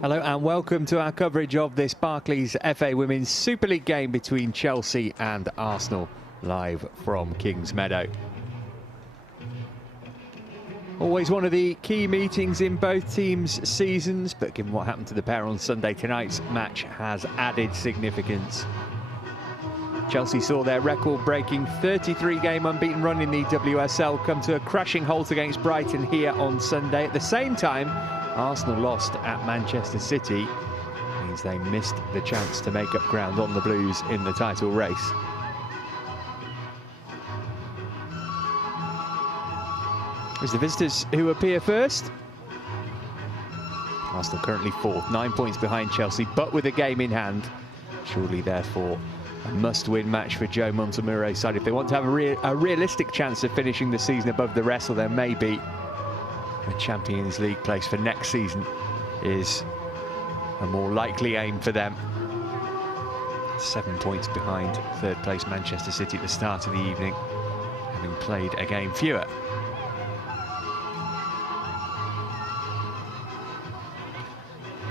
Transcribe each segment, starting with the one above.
Hello and welcome to our coverage of this Barclays FA Women's Super League game between Chelsea and Arsenal, live from Kings Meadow. Always one of the key meetings in both teams' seasons, but given what happened to the pair on Sunday, tonight's match has added significance. Chelsea saw their record-breaking 33-game unbeaten run in the WSL come to a crashing halt against Brighton here on Sunday. At the same time, Arsenal lost at Manchester City. Means they missed the chance to make up ground on the Blues in the title race. It's the visitors who appear first. Arsenal currently fourth, 9 points behind Chelsea, but with a game in hand. Surely, therefore, a must-win match for Joe Montemuro's side if they want to have a realistic chance of finishing the season above the rest, or there may be a Champions League place for next season is a more likely aim for them. 7 points behind third place Manchester City at the start of the evening, having played a game fewer.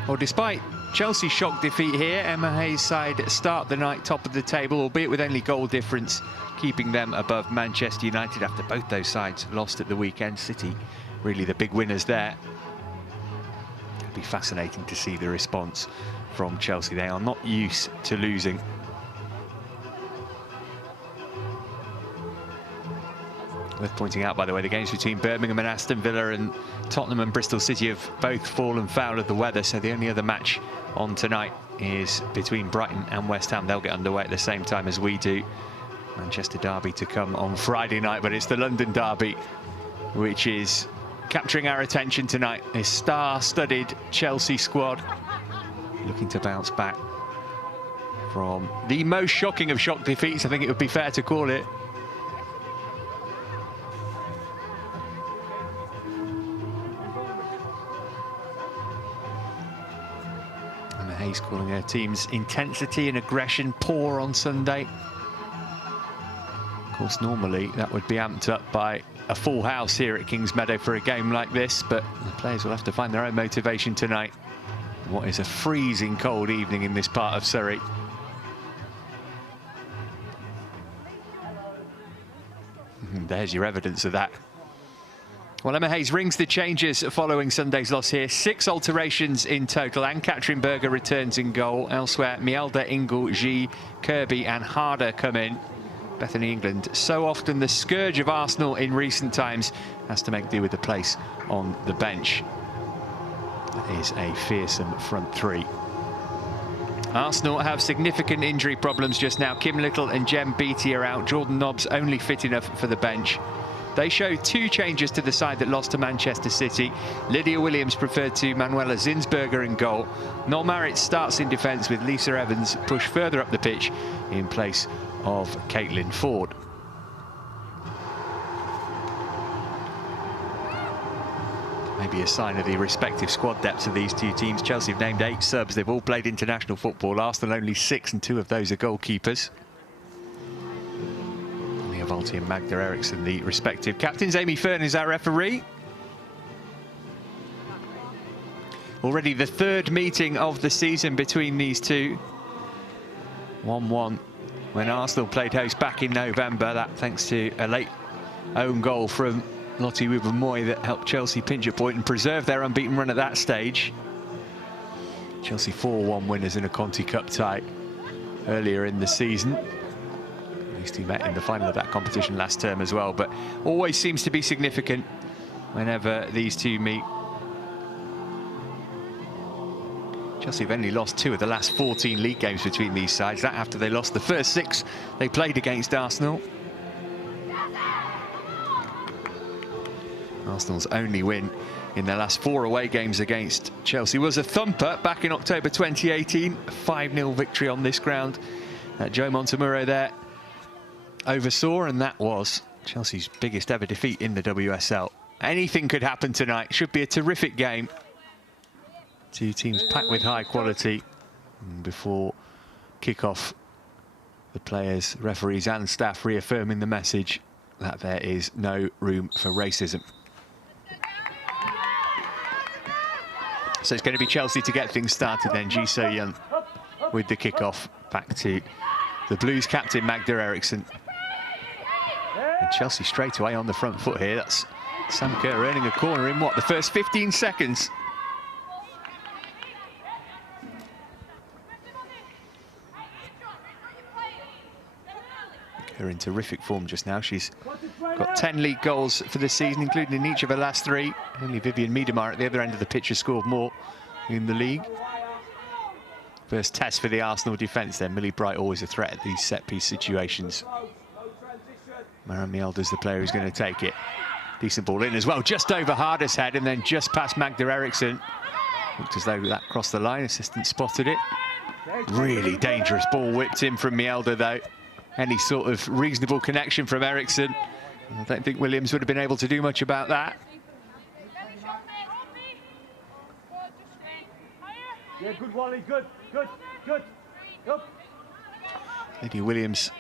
Well, despite Chelsea's shock defeat here, Emma Hayes' side start the night top of the table, albeit with only goal difference keeping them above Manchester United after both those sides lost at the weekend. City really the big winners there. It'll be fascinating to see the response from Chelsea. They are not used to losing. Worth pointing out, by the way, the games between Birmingham and Aston Villa and Tottenham and Bristol City have both fallen foul of the weather, so the only other match on tonight is between Brighton and West Ham. They'll get underway at the same time as we do. Manchester derby to come on Friday night, but it's the London derby which is capturing our attention tonight. This star-studded Chelsea squad looking to bounce back from the most shocking of shock defeats, I think it would be fair to call it. Emma Hayes calling her team's intensity and aggression poor on Sunday. Of course, normally that would be amped up by a full house here at Kings Meadow for a game like this, but the players will have to find their own motivation tonight. What is a freezing cold evening in this part of Surrey. There's your evidence of that. Well, Emma Hayes rings the changes following Sunday's loss here. 6 alterations in total. Ann-Katrin Berger returns in goal. Elsewhere, Mjelde, Ingle, G, Kirby and Harder come in. Bethany England, so often the scourge of Arsenal in recent times, has to make do with the place on the bench. That is a fearsome front three. Arsenal have significant injury problems just now. Kim Little and Jem Beattie are out. Jordan Nobbs only fit enough for the bench. They show 2 changes to the side that lost to Manchester City. Lydia Williams preferred to Manuela Zinsberger in goal. Noel Marriott starts in defence with Lisa Evans pushed further up the pitch in place of Caitlin Ford. Maybe a sign of the respective squad depths of these two teams. Chelsea have named 8 subs. They've all played international football. Arsenal only 6, and 2 of those are goalkeepers. Leah Volti and Magda Eriksson, the respective captains. Amy Fern is our referee. Already the 3rd meeting of the season between these two. 1-1 when Arsenal played host back in November. That thanks to a late own goal from Lottie Wubben-Moy that helped Chelsea pinch a point and preserve their unbeaten run at that stage. Chelsea 4-1 winners in a Conti Cup tie earlier in the season. At least he met in the final of that competition last term as well, but always seems to be significant whenever these two meet. Chelsea have only lost 2 of the last 14 league games between these sides. That after they lost the first 6 they played against Arsenal. Arsenal's only win in their last 4 away games against Chelsea was a thumper back in October 2018. A 5-0 victory on this ground that Joe Montemuro there oversaw, and that was Chelsea's biggest ever defeat in the WSL. Anything could happen tonight. Should be a terrific game. 2 teams packed with high quality. And before kick-off, the players, referees and staff reaffirming the message that there is no room for racism. So it's going to be Chelsea to get things started then. Ji So-young with the kickoff back to the Blues captain Magda Eriksson. And Chelsea straight away on the front foot here. That's Sam Kerr earning a corner in, what, the first 15 seconds? Kerr in terrific form just now. She's got 10 league goals for this season, including in each of her last 3. Only Vivian Miedemar at the other end of the pitch has scored more in the league. First test for the Arsenal defence there. Millie Bright always a threat at these set-piece situations. Maren Mjelde's the player who's going to take it. Decent ball in as well, just over Harder's head and then just past Magda Eriksson. Looked as though that crossed the line, assistant spotted it. Really dangerous ball whipped in from Mjelde though. Any sort of reasonable connection from Eriksson. I don't think Williams would have been able to do much about that. Yeah, good, Wally, good. Up. Lydia Williams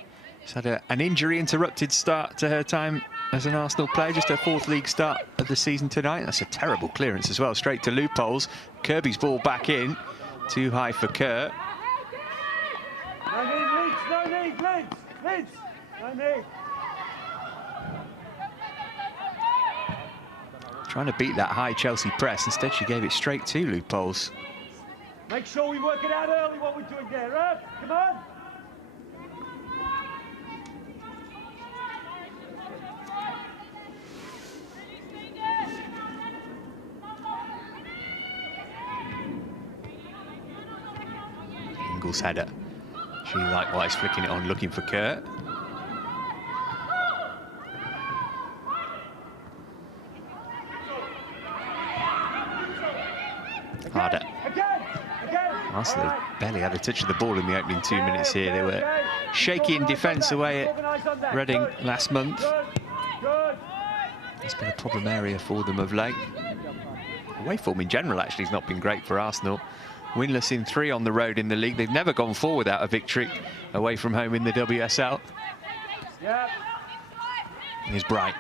has had an injury-interrupted start to her time as an Arsenal player, just her 4th league start of the season tonight. That's a terrible clearance as well, straight to loopholes. Kirby's ball back in, too high for Kerr. No need. Trying to beat that high Chelsea press, instead she gave it straight to loopholes. Make sure we work it out early what we're doing there, right? Come on! Ingles header. She likewise flicking it on, looking for Kerr. Harder. Arsenal barely had a touch of the ball in the opening 2 minutes here. They were shaky in defence away at Reading last month. It's been a problem area for them of late. Away form in general actually has not been great for Arsenal. Winless in 3 on the road in the league. They've never gone 4 without a victory away from home in the WSL. Here's Bright.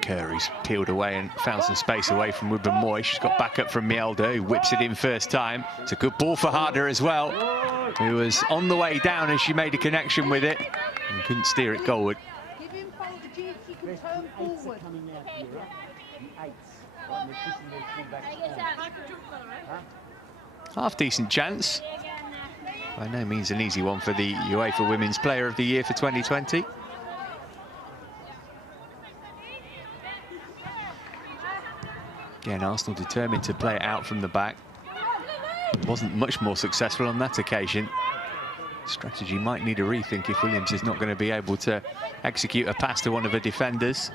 Curry's peeled away and found some space away from Wibben Moy. She's got back up from Mjelde, who whips it in first time. It's a good ball for Harder as well, who was on the way down as she made a connection with it and couldn't steer it goalward. Half decent chance. By no means an easy one for the UEFA Women's Player of the Year for 2020. Again, Arsenal determined to play it out from the back. Wasn't much more successful on that occasion. Strategy might need a rethink if Williams is not going to be able to execute a pass to one of her defenders.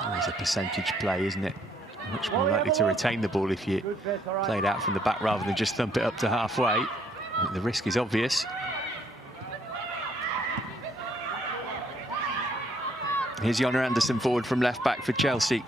Always a percentage play, isn't it? Much more likely to retain the ball if you play it out from the back rather than just thump it up to halfway. The risk is obvious. Here's Jonna Andersson forward from left back for Chelsea.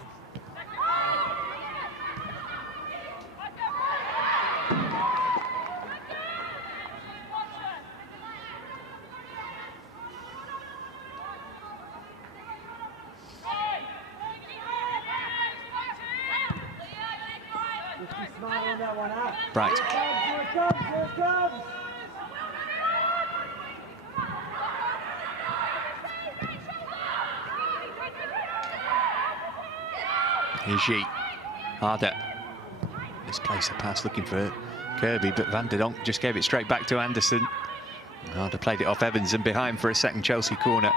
Right. Here's Ji. Harder. Misplaced a pass looking for Kirby, but Van der Donk just gave it straight back to Andersson. Harder played it off Evans and behind for a second Chelsea corner.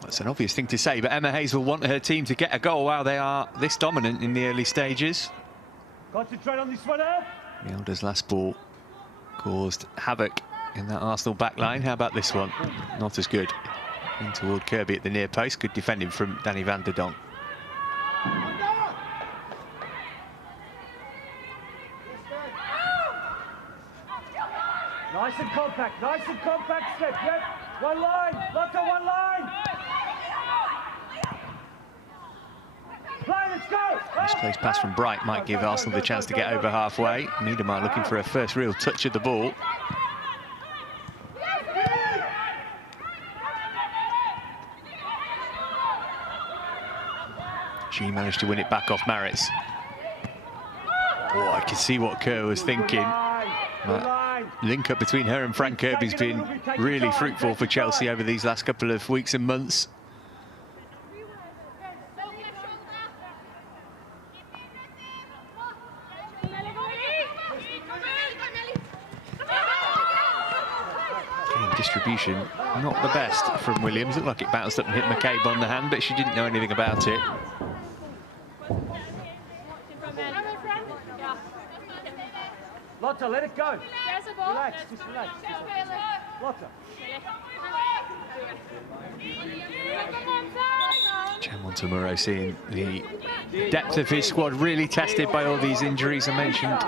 That's an obvious thing to say, but Emma Hayes will want her team to get a goal while they are this dominant in the early stages. Concentrate on this one up. Mjelde's last ball caused havoc in that Arsenal back line. How about this one? Not as good. In toward Kirby at the near post. Good defending from Danny Van der Donk. Nice and compact step, yep. One line, lots of one line. Play, let's go. Misplaced pass from Bright might give Arsenal the chance to get over halfway. Miedemar looking for a first real touch of the ball. She managed to win it back off Maritz. Oh, I can see what Kerr was thinking. Link up between her and Fran Kirby's been really fruitful for Chelsea over these last couple of weeks and months. Distribution not the best from Williams. Looked like it bounced up and hit McCabe on the hand, but she didn't know anything about it. Lotta, let it go. Relax, just relax. Lotta. Montemurro seeing the depth of his squad really tested by all these injuries. I mentioned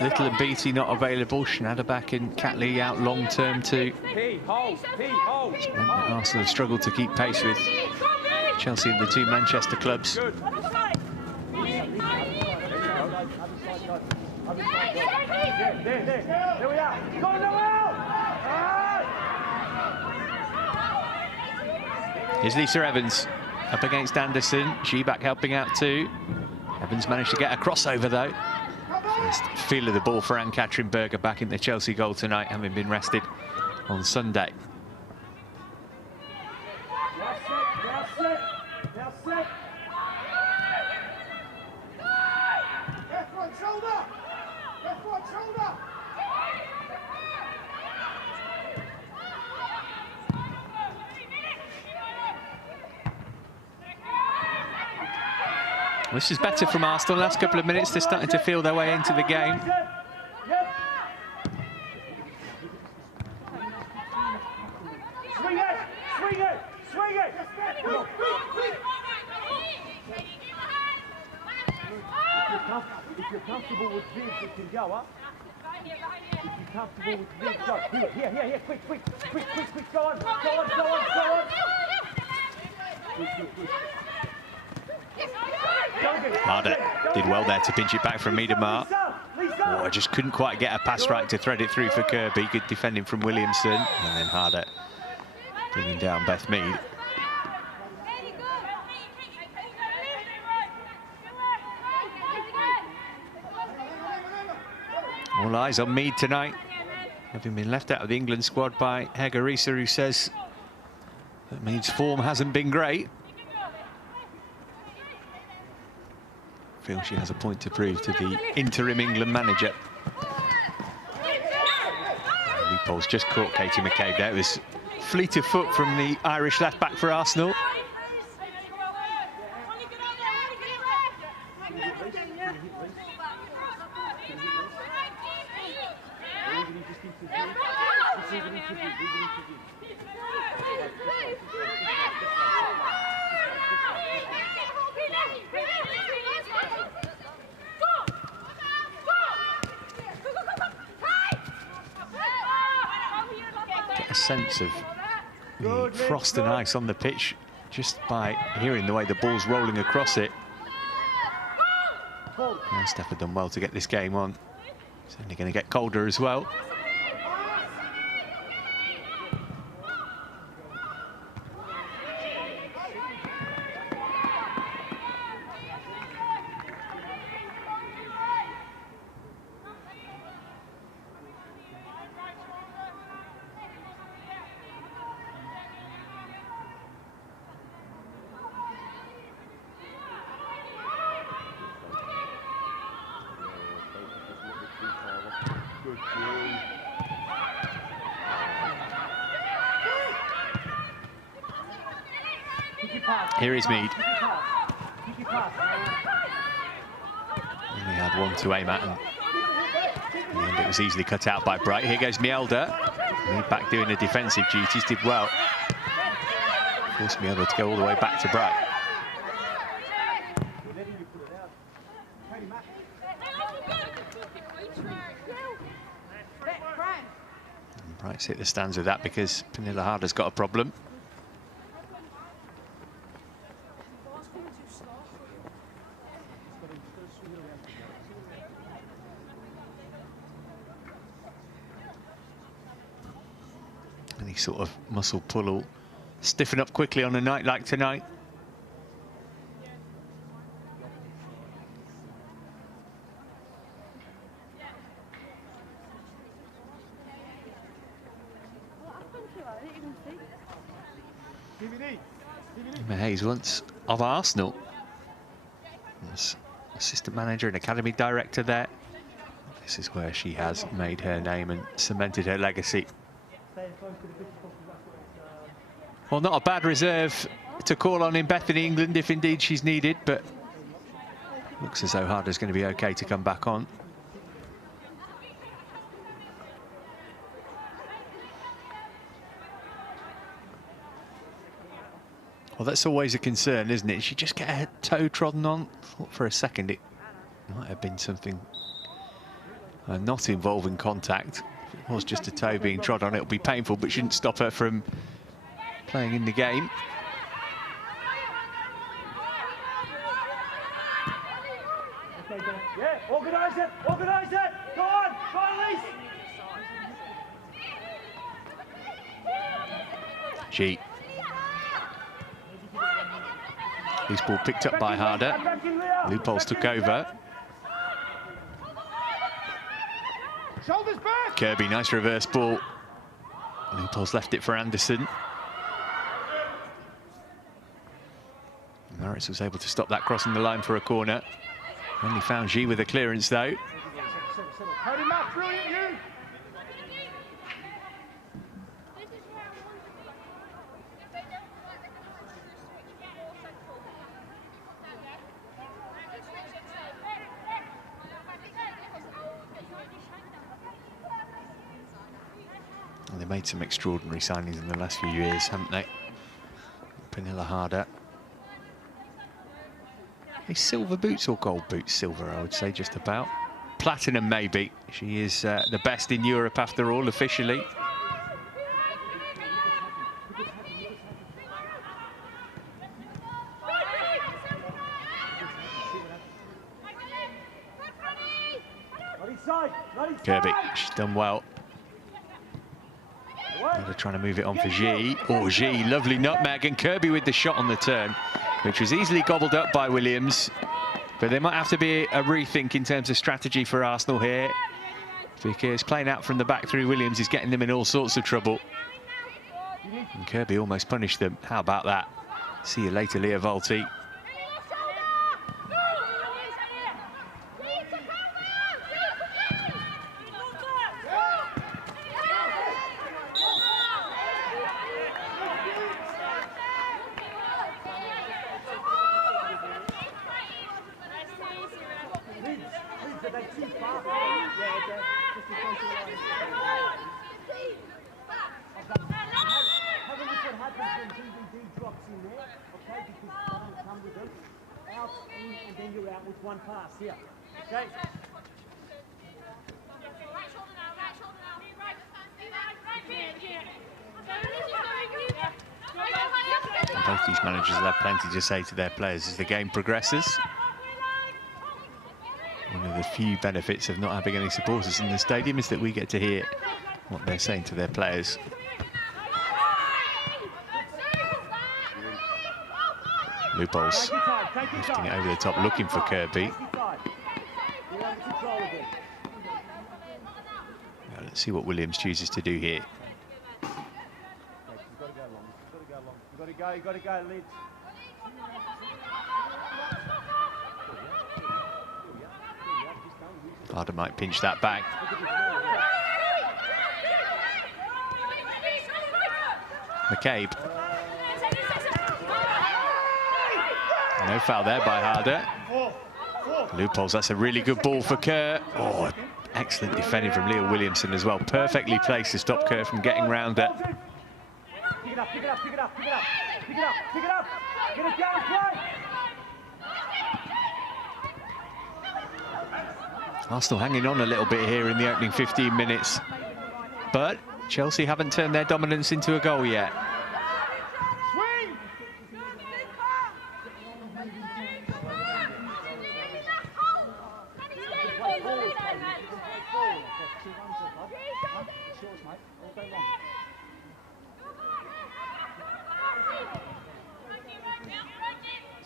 Little and Beattie not available. Schneiderback and Catley out long term too. Arsenal have struggled to keep pace with Chelsea and the two Manchester clubs. There we are. Go, Noel! Here's Lisa Evans up against Anderson. Sheback helping out too. Evans managed to get a crossover though. First feel of the ball for Ann-Katrin Berger back in the Chelsea goal tonight, having been rested on Sunday. This is better from Arsenal. Last couple of minutes, they're starting to feel their way into the game. Swing it! Swing it! Swing it! If you're comfortable with this, it can go up. If you're comfortable with this, go. Here, quick, go on. Harder did well there to pinch it back from Miedemar. Oh, I just couldn't quite get a pass right to thread it through for Kirby. Good defending from Williamson. And then Harder bringing down Beth Mead. All eyes on Mead tonight, having been left out of the England squad by Hegarisa, who says that Mead's form hasn't been great. Feels she has a point to prove to the interim England manager. Leopold's just caught Katie McCabe there. It was fleet of foot from the Irish left-back for Arsenal. A sense of the frost and ice on the pitch just by hearing the way the ball's rolling across it. And Steph had done well to get this game on. It's only going to get colder as well. Here is Mead. Only had one to aim at, and in the end it was easily cut out by Bright. Here goes Mjelde. Mead back doing the defensive duties, did well. Forced Mjelde to go all the way back to Bright. And Bright's hit the stands with that because Pernilla Harder's got a problem. sort of muscle pull will stiffen up quickly on a night like tonight. Emma Hayes, once of Arsenal, was assistant manager and academy director there. This is where she has made her name and cemented her legacy. Well, not a bad reserve to call on in Bethany, England, if indeed she's needed, but looks as though Harder's going to be okay to come back on. Well, that's always a concern, isn't it? She just get her toe trodden on. Thought for a second it might have been something not involving contact. If it was just a toe being trod on, it'll be painful, but shouldn't stop her from playing in the game. Yeah, organise it, organise it. Go on, Elise. G. Loose ball picked up by Harder. Loopholes took over. Shoulders back. Kirby, nice reverse ball. Loopholes left it for Anderson. Maritz was able to stop that crossing the line for a corner. Only found G with a clearance though. Cut him up, brilliant, you. Well, they made some extraordinary signings in the last few years, haven't they? Pernilla Harder. Are silver boots or gold boots? Silver, I would say, just about. Platinum, maybe. She is the best in Europe, after all, officially. Kirby, she's done well. They're trying to move it on for G. Oh, G, lovely nutmeg, and Kirby with the shot on the turn, which was easily gobbled up by Williams. But there might have to be a rethink in terms of strategy for Arsenal here, because playing out from the back through Williams is getting them in all sorts of trouble. And Kirby almost punished them. How about that? See you later, Leah Volti. Both these managers will have plenty to say to their players as the game progresses. One of the few benefits of not having any supporters in the stadium is that we get to hear what they're saying to their players. Loopholes lifting it over the top, looking for Kirby. Now, let's see what Williams chooses to do here. You gotta go, Liz. Harder might pinch that back. McCabe. No foul there by Harder. Loopholes, that's a really good ball for Kerr. Oh, excellent defending from Leah Williamson as well. Perfectly placed to stop Kerr from getting round her. Pick it up, pick it up, pick it up, pick it up, pick it up, pick it up. Get it down, play. Arsenal hanging on a little bit here in the opening 15 minutes. But Chelsea haven't turned their dominance into a goal yet. Swing.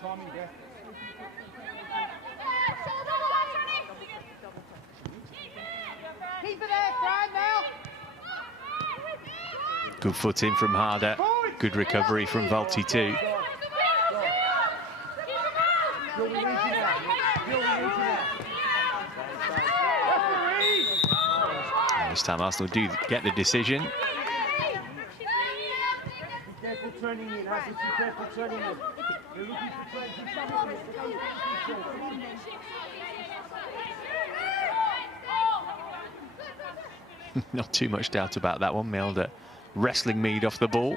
timing, Beth. Keep it there, Fran, now. Good footing from Harder. Good recovery from Volti too. And this time Arsenal do get the decision. Be careful turning in, Hassan. Be careful turning in. They're looking for Not too much doubt about that one. Milder wrestling Mead off the ball.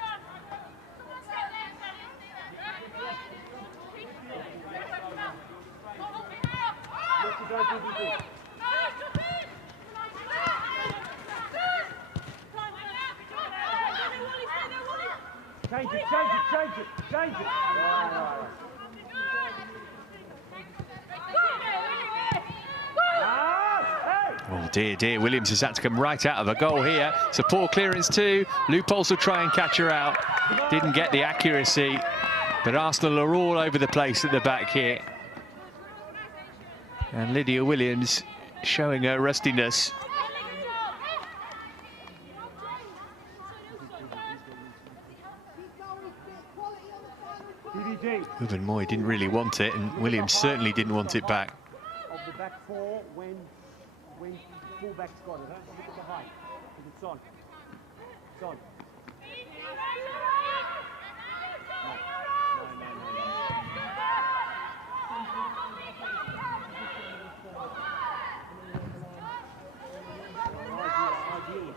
Change it. Oh dear, Williams has had to come right out of a goal here. It's a poor clearance too. Loopholes will try and catch her out. Didn't get the accuracy, but Arsenal are all over the place at the back here. And Lydia Williams showing her rustiness. Ruben Moy didn't really want it, and Williams certainly didn't want it back. Of the back four when fullback's got it, huh? Look at the height. It's on. It's on. I deal with it.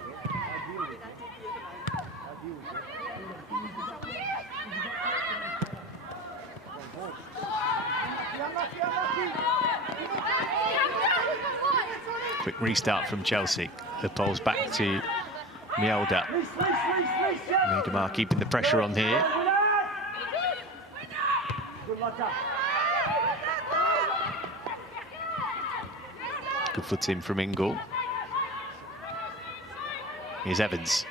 Quick restart from Chelsea. The pole's back to Mjelde. Miedema keeping the pressure on here. Good foot in from Ingle. Here's Evans.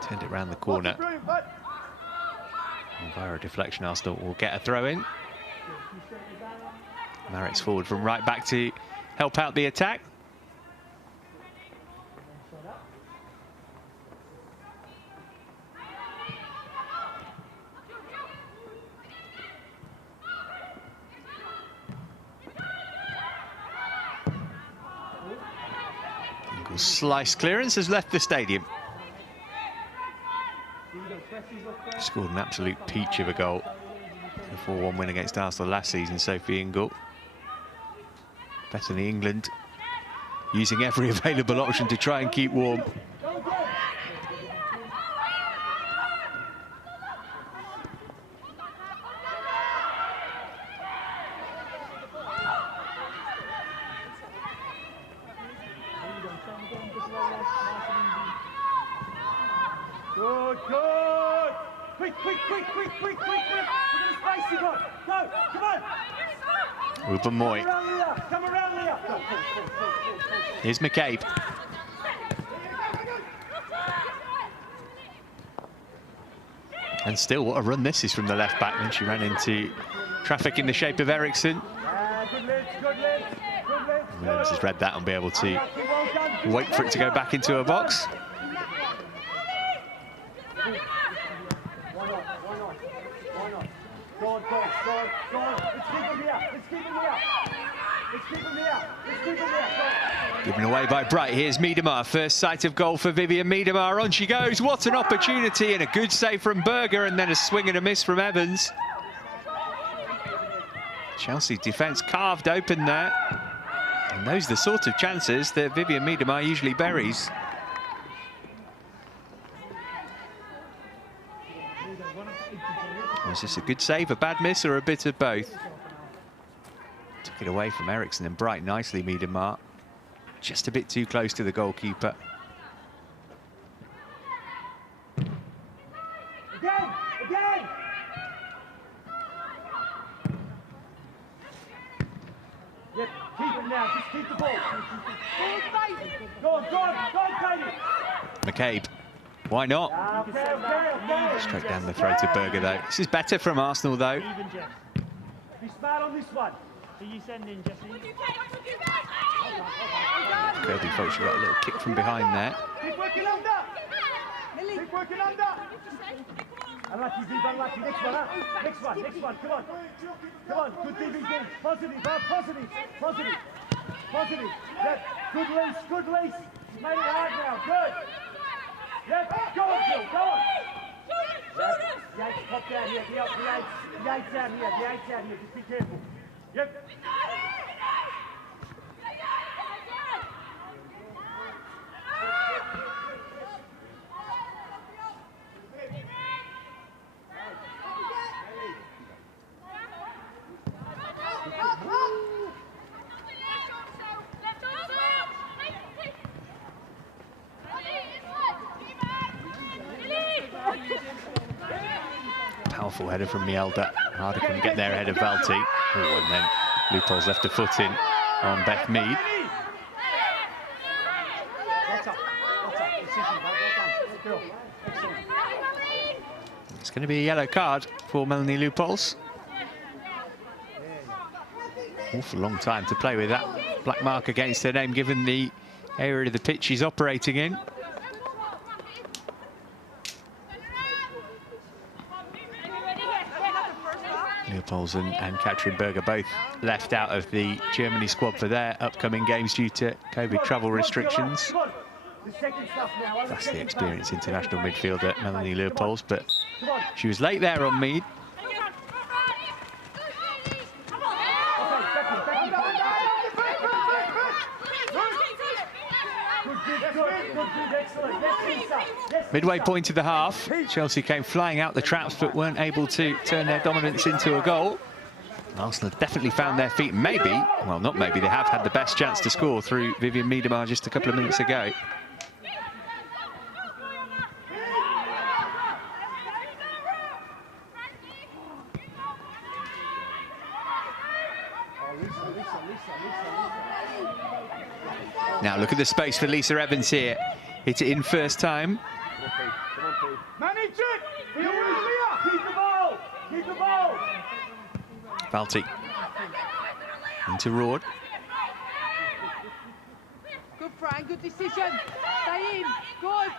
Turned it round the corner. And via a deflection, Arsenal will get a throw in. Marek's forward from right back to help out the attack. Ingle's slice clearance has left the stadium. Scored an absolute peach of a goal. A 4-1 win against Arsenal last season, Sophie Ingle. Bethany England using every available option to try and keep warm. Good. Quick. We're going to space you got. Go, come on. Ruben Moy. Come around, Leah. Go. Here's McCabe. And still, what a run this is from the left back. And she ran into traffic in the shape of Eriksson. Good lids. Williams has read that and be able to wait for it to go back into her box. Why not? Go on. Let's keep him here. Given away by Bright. Here's Miedema. First sight of goal for Vivian Miedema. On she goes. What an opportunity, and a good save from Berger, and then a swing and a miss from Evans. Chelsea defence carved open there. And those are the sort of chances that Vivian Miedema usually buries. Was this a good save, a bad miss, or a bit of both? Took it away from Eriksson and Bright nicely, Miedema. Just a bit too close to the goalkeeper. Again! Yep, keep it now, just keep the ball. Go on, Katie! McCabe. Why not? Straight down the throat of Berger, though. This is better from Arsenal, though. Be smart on this one. So you send in, Jesse. Kirby thought she got a little kick from behind there. Keep working under. Keep working under. Unlucky, Viv, unlucky. Next one, huh? Next one, next one. Come on. Come on. Good DVD. Positive, huh? Positive. Positive. Positive. Yep. Good lease, good lease. You made it hard now. Good. Yep. Go on, Phil. Go on. Yep. Yates, pop down here. The Yates out here. The Yates out here. Just be careful. Yep. Powerful header from Mielda. Harder couldn't get there ahead of Valti. Oh, and then Lupol's left a foot in on Beth Mead. It's going to be a yellow card for Melanie Lupols. Awful long time to play with that black mark against her name, given the area of the pitch she's operating in. Leopolds and Katrin Berger both left out of the Germany squad for their upcoming games due to COVID travel restrictions. Vastly experienced international midfielder Melanie Leopolds, but she was late there on Mead. Midway point of the half, Chelsea came flying out the traps but weren't able to turn their dominance into a goal. Arsenal have definitely found their feet. Maybe, well, not maybe, they have had the best chance to score through Vivian Miedemar just a couple of minutes ago. Now look at the space for Lisa Evans here. Hit it in first time. Manage it! Keep the ball! Keep the ball! Valti. Into Roard. Good, Fran, good decision. Stay in. Good.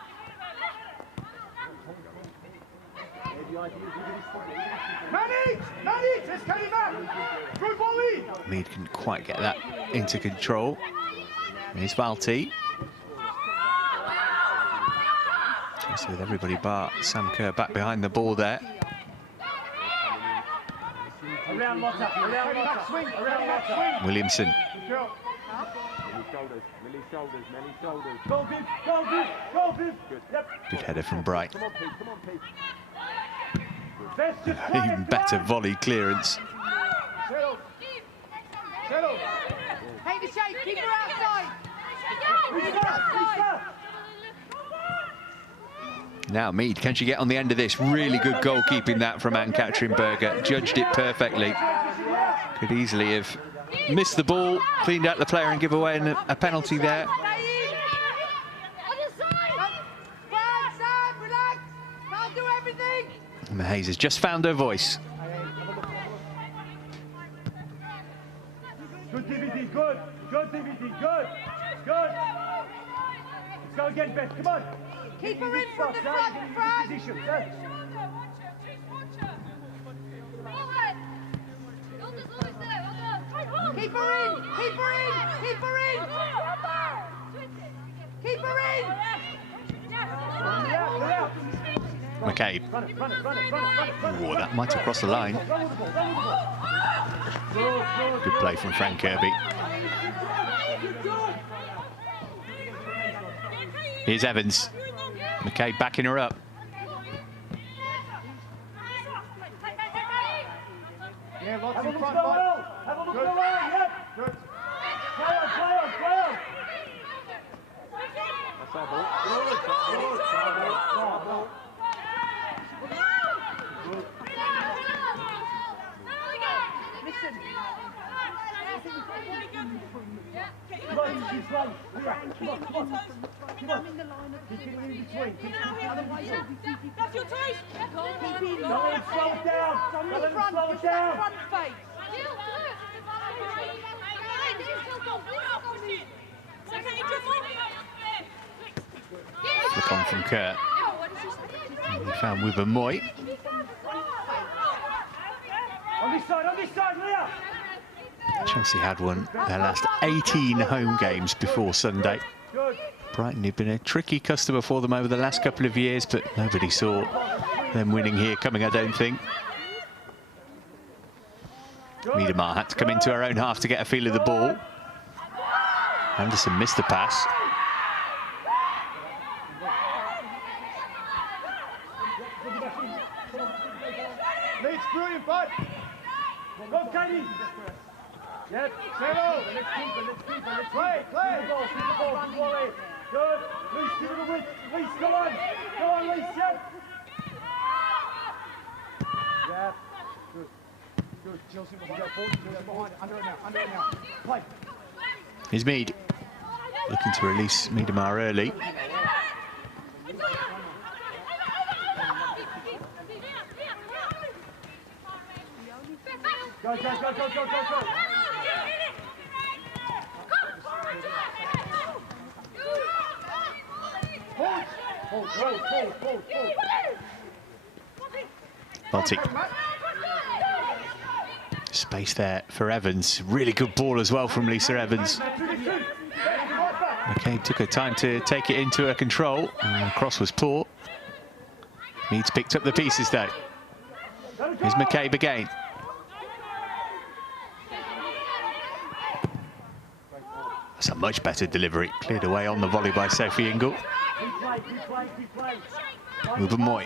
Manage! Manage! Let's carry it back! Good volley! Mead couldn't quite get that into control. Here's Valti. Chelsea with everybody bar Sam Kerr back behind the ball there. Around Lotta, around Lotta, swing, around Lotta, swing. Williamson. Many shoulders. Go, Viv, go, Viv, go, Viv. Yep. Good header from Bright. Come on, Pete, come on, Pete. Best just quiet, Even better volley clearance. Settle. Settle. Take the shape. Keep her outside. Restart. Now Mead, can she get on the end of this? Really good goalkeeping that from Ann-Katrin Berger. Judged it perfectly. Could easily have missed the ball, cleaned out the player and give away a penalty there. Emma Hayes has just found her voice. Good DVD, good. Good DVD, good. Good. Let's go again, Beth, come on. Keep her in from the front, Fran. Position, Keep her in. Keep her in. Keep her in. Keep her in. McCabe. Oh, that might have crossed the line. Good play from Fran Kirby. Here's Evans. McCabe backing her up. Yeah, lots in front, Mike. Have a look at the line, yep. Good. Play on, play on, play on. That's our ball. Listen. Come on, on, she's slow. Leah, come on, come on. Come on. Keep it in between. Keep it in between. That's your choice. Keep in. Don't let him slow it down. Don't let him slow it down. Front face. Flick on from Kurt. And he found Wubben-Moy. On this side, Leah. Chelsea had won their last 18 home games before Sunday. Good. Brighton had been a tricky customer for them over the last couple of years, but nobody saw them winning here coming, I don't think. Miedemar had to come into her own half to get a feel of the ball. Anderson missed the pass. Leeds, brilliant, bud. Go, Katie. Yep, settle. Let's keep it. Play. Keep the ball, don't worry. Good. Leeds, give it a width. Leeds, come on. Go on, Leeds, yep. Yeah. Good. Chelsea behind it. Under it now. Play. Here's Mead. Looking to release Miedemar early. Go. Hold. Baltic. Space there for Evans. Really good ball as well from Lisa Evans. McCabe took her time to take it into her control. And the cross was poor. Meads picked up the pieces though. Here's McCabe again. That's a much better delivery. Cleared away on the volley by Sophie Ingle. Wubben-Moy.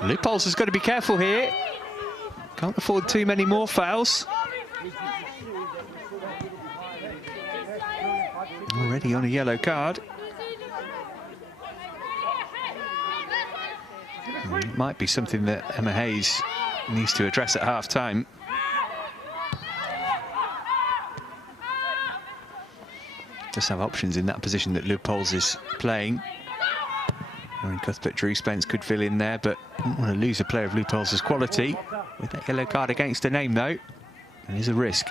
Leupolz has got to be careful here. Can't afford too many more fouls. Already on a yellow card. It might be something that Emma Hayes needs to address at half-time. Does have options in that position that Leupolz is playing. Aaron Cuthbert-Drew Spence could fill in there, but don't want to lose a player of Leupolz's quality. With that yellow card against her name, though, there is a risk.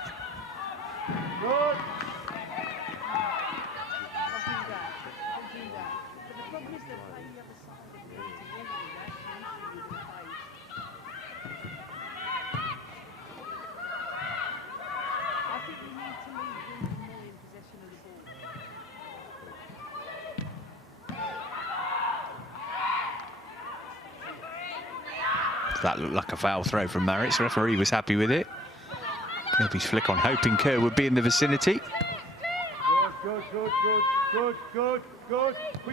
That looked like a foul throw from Maritz. The referee was happy with it. Kirby's flick on, hoping Kerr would be in the vicinity. Good.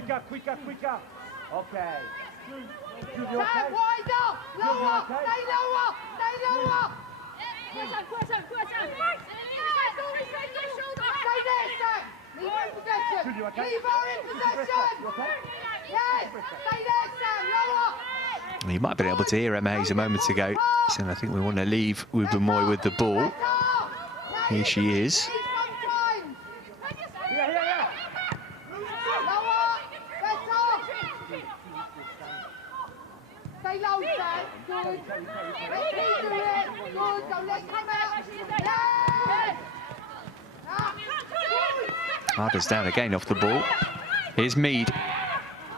Quicker. Okay. Stand wider. Lower. Stay lower. Stay there, Sam. Leave her in possession. Yes. Stay there, Sam. Lower. You might have been able to hear Emma Hayes a moment ago saying, I think we want to leave Wubben-Moy with the ball. Here she is. Stay low, Sam. Good. Let me do it. Good. Don't let come out. Yes. Harder's down again off the ball. Here's Mead.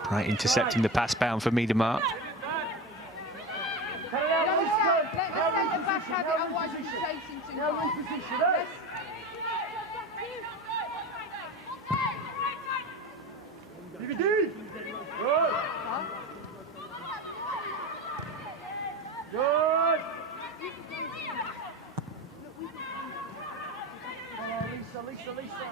Right, intercepting the pass bound for Miedemar. Good. Lisa.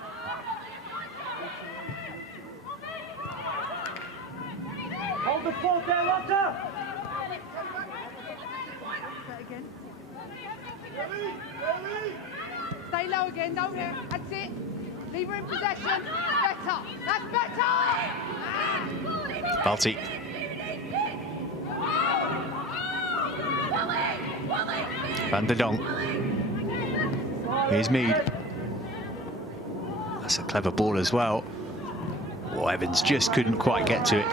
Hold the fort there, Lotta. Stay low again, don't you? That's it. Leave her in possession. Better. That's better. Balti. Van der Donk. Here's Mead. That's a clever ball as well. Oh, Evans just couldn't quite get to it.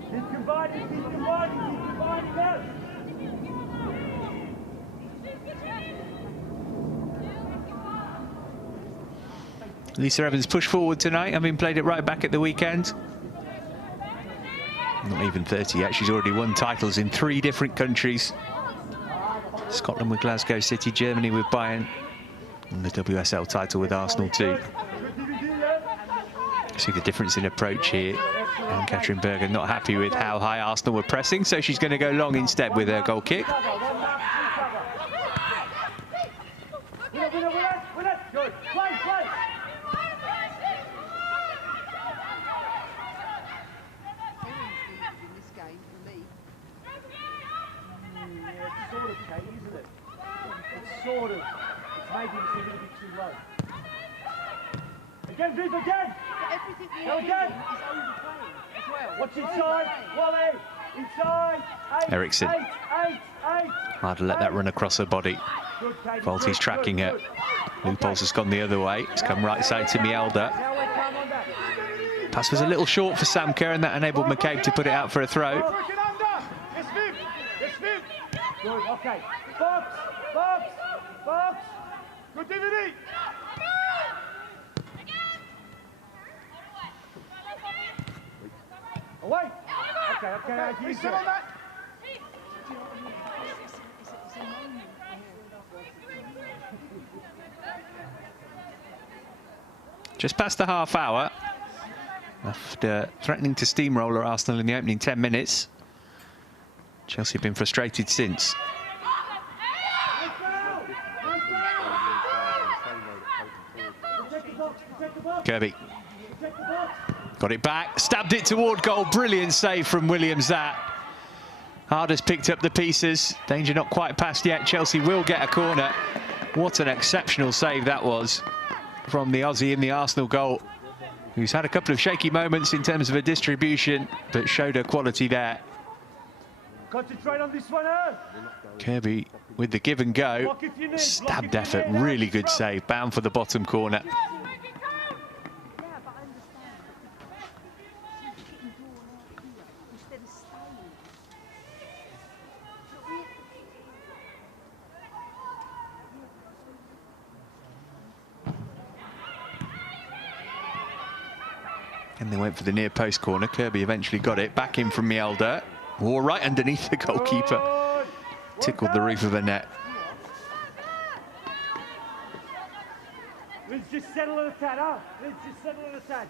Keep combining, keep combining, keep combining now. Lisa Evans pushed forward tonight, having played it right back at the weekend. Not even 30 yet. She's already won titles in 3 different countries. Scotland with Glasgow City, Germany with Bayern, and the WSL title with Arsenal too. See the difference in approach here. And Katrin Berger not happy with how high Arsenal were pressing, so she's going to go long instead with her goal kick. Good. Play, play. Sort of, Kate, isn't it? It's sort of. It's maybe it's a little bit too low. Again, Viv, again! Everything we Go do again! is overplaying as well. Watch inside! Wally! Inside! 8, Eriksson. 8, 8, 8. Hard to let that run across her body. Good, Katie, Volti's good, tracking good, her. good. Loopholes has gone the other way. It's come right side to Mjelde. Now they come on that. Pass was a little short for Sam Kerr, and that enabled McCabe to put it out for a throw. Working under! Yes, Viv! Yes, Viv! Good, okay. Box! Box! Box! Good, DVD! Away! Okay, okay, you sit on that! Just past the half hour, after threatening to steamroller Arsenal in the opening 10 minutes. Chelsea have been frustrated since. Kirby got it back, stabbed it toward goal. Brilliant save from Williams. That Hardest picked up the pieces. Danger not quite past yet. Chelsea will get a corner. What an exceptional save that was from the Aussie in the Arsenal goal, who's had a couple of shaky moments in terms of her distribution, but showed her quality there. Concentrate on this one, Kirby with the give and go. Stabbed effort, really good save. Bound for the bottom corner. And they went for the near post corner. Kirby eventually got it. Back in from Mjelde. Or right underneath the goalkeeper. Tickled the roof of the net. Let's just settle on attack, huh? Let's just settle on attack.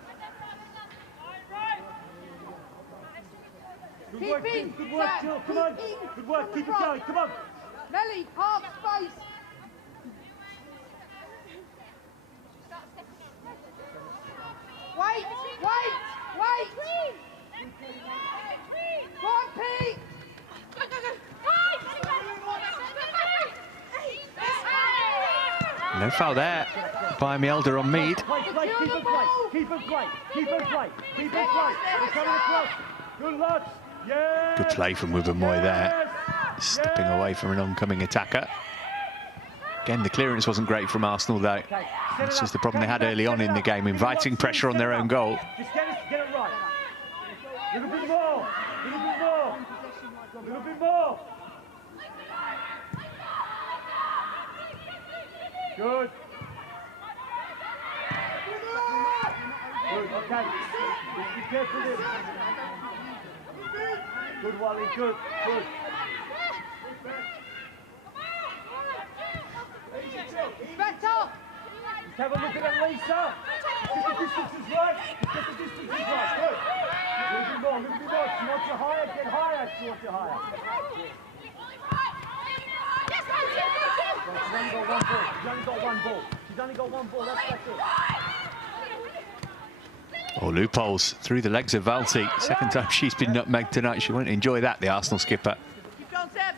Good work, Keep in, good work, Jack, Jill, come on. keep in. Good work, keep it going, come on. Melly, half space. Wait, wait, wait. Go on, Pete. No foul there by Mjelde on Mead. Play, keep it play, keep it play, keep it play, keep it play. We're coming across. Good lads. Yeah. Good play from Wubben-Moy there. Stepping away from an oncoming attacker. Again, the clearance wasn't great from Arsenal, though. This was the problem they had early on in the game, inviting pressure on their own goal. Just get it right. A little bit more. A little bit more. A little bit more. Good. Good, okay. Just be careful there. Good, Wally, good, good. Better. Just have a look at it, Lisa. Get the distances right. Get the distances right. Good. A little bit more, a little bit more. She wants you higher, get higher. She wants you higher. She's only got one ball. She's only got one ball. She's only got one ball. That's it. Oh, loopholes through the legs of Valti. Second time she's been nutmegged tonight. She won't enjoy that, the Arsenal skipper. Keep going, Seb.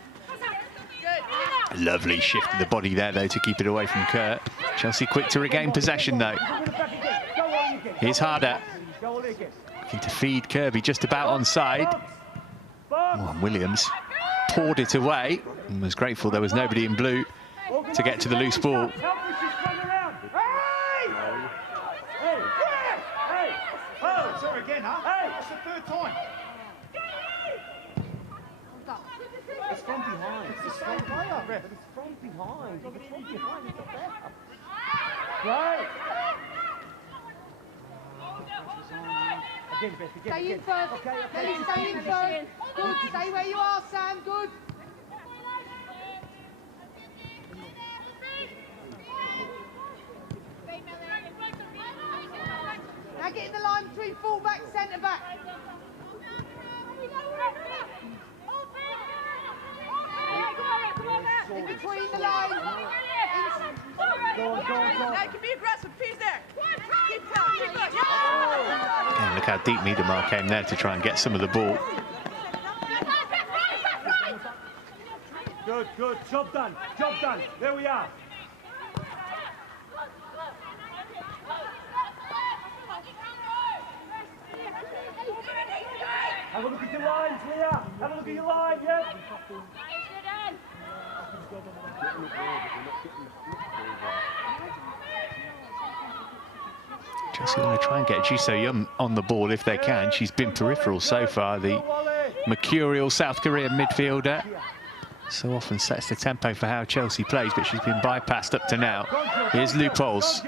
Good. A lovely shift of the body there, though, to keep it away from Kerr. Chelsea quick to regain possession, though. Here's Harder. Looking to feed Kirby just about onside. Oh, and Williams poured it away and was grateful there was nobody in blue to get to the loose ball. Help us, she's running around. Hey! Hey! Hey! Oh, It's her again, huh? Hey! That's the third time. It's from behind. It's the same player, ref. It's from behind. If it's from behind, it's a backup. Right. Again, Beth, again, Stay in again. first. Okay, okay. Lily, stay in first. Good. Stay where you are, Sam. Good. Now get in the line between full back, centre back. In between the lines. Go on, go on, go on. Now you can be aggressive. Peace there. Keep going. Keep going. Yeah. And look how deep Miedemar came there to try and get some of the ball. Good, good. Job done. Job done. There we are. Have a look at your lines, Leah. Have a look at your line, yeah? Chelsea want to try and get Ji So-yeon on the ball if they can. She's been peripheral so far, the mercurial South Korean midfielder. So often sets the tempo for how Chelsea plays, but she's been bypassed up to now. Here's loopholes.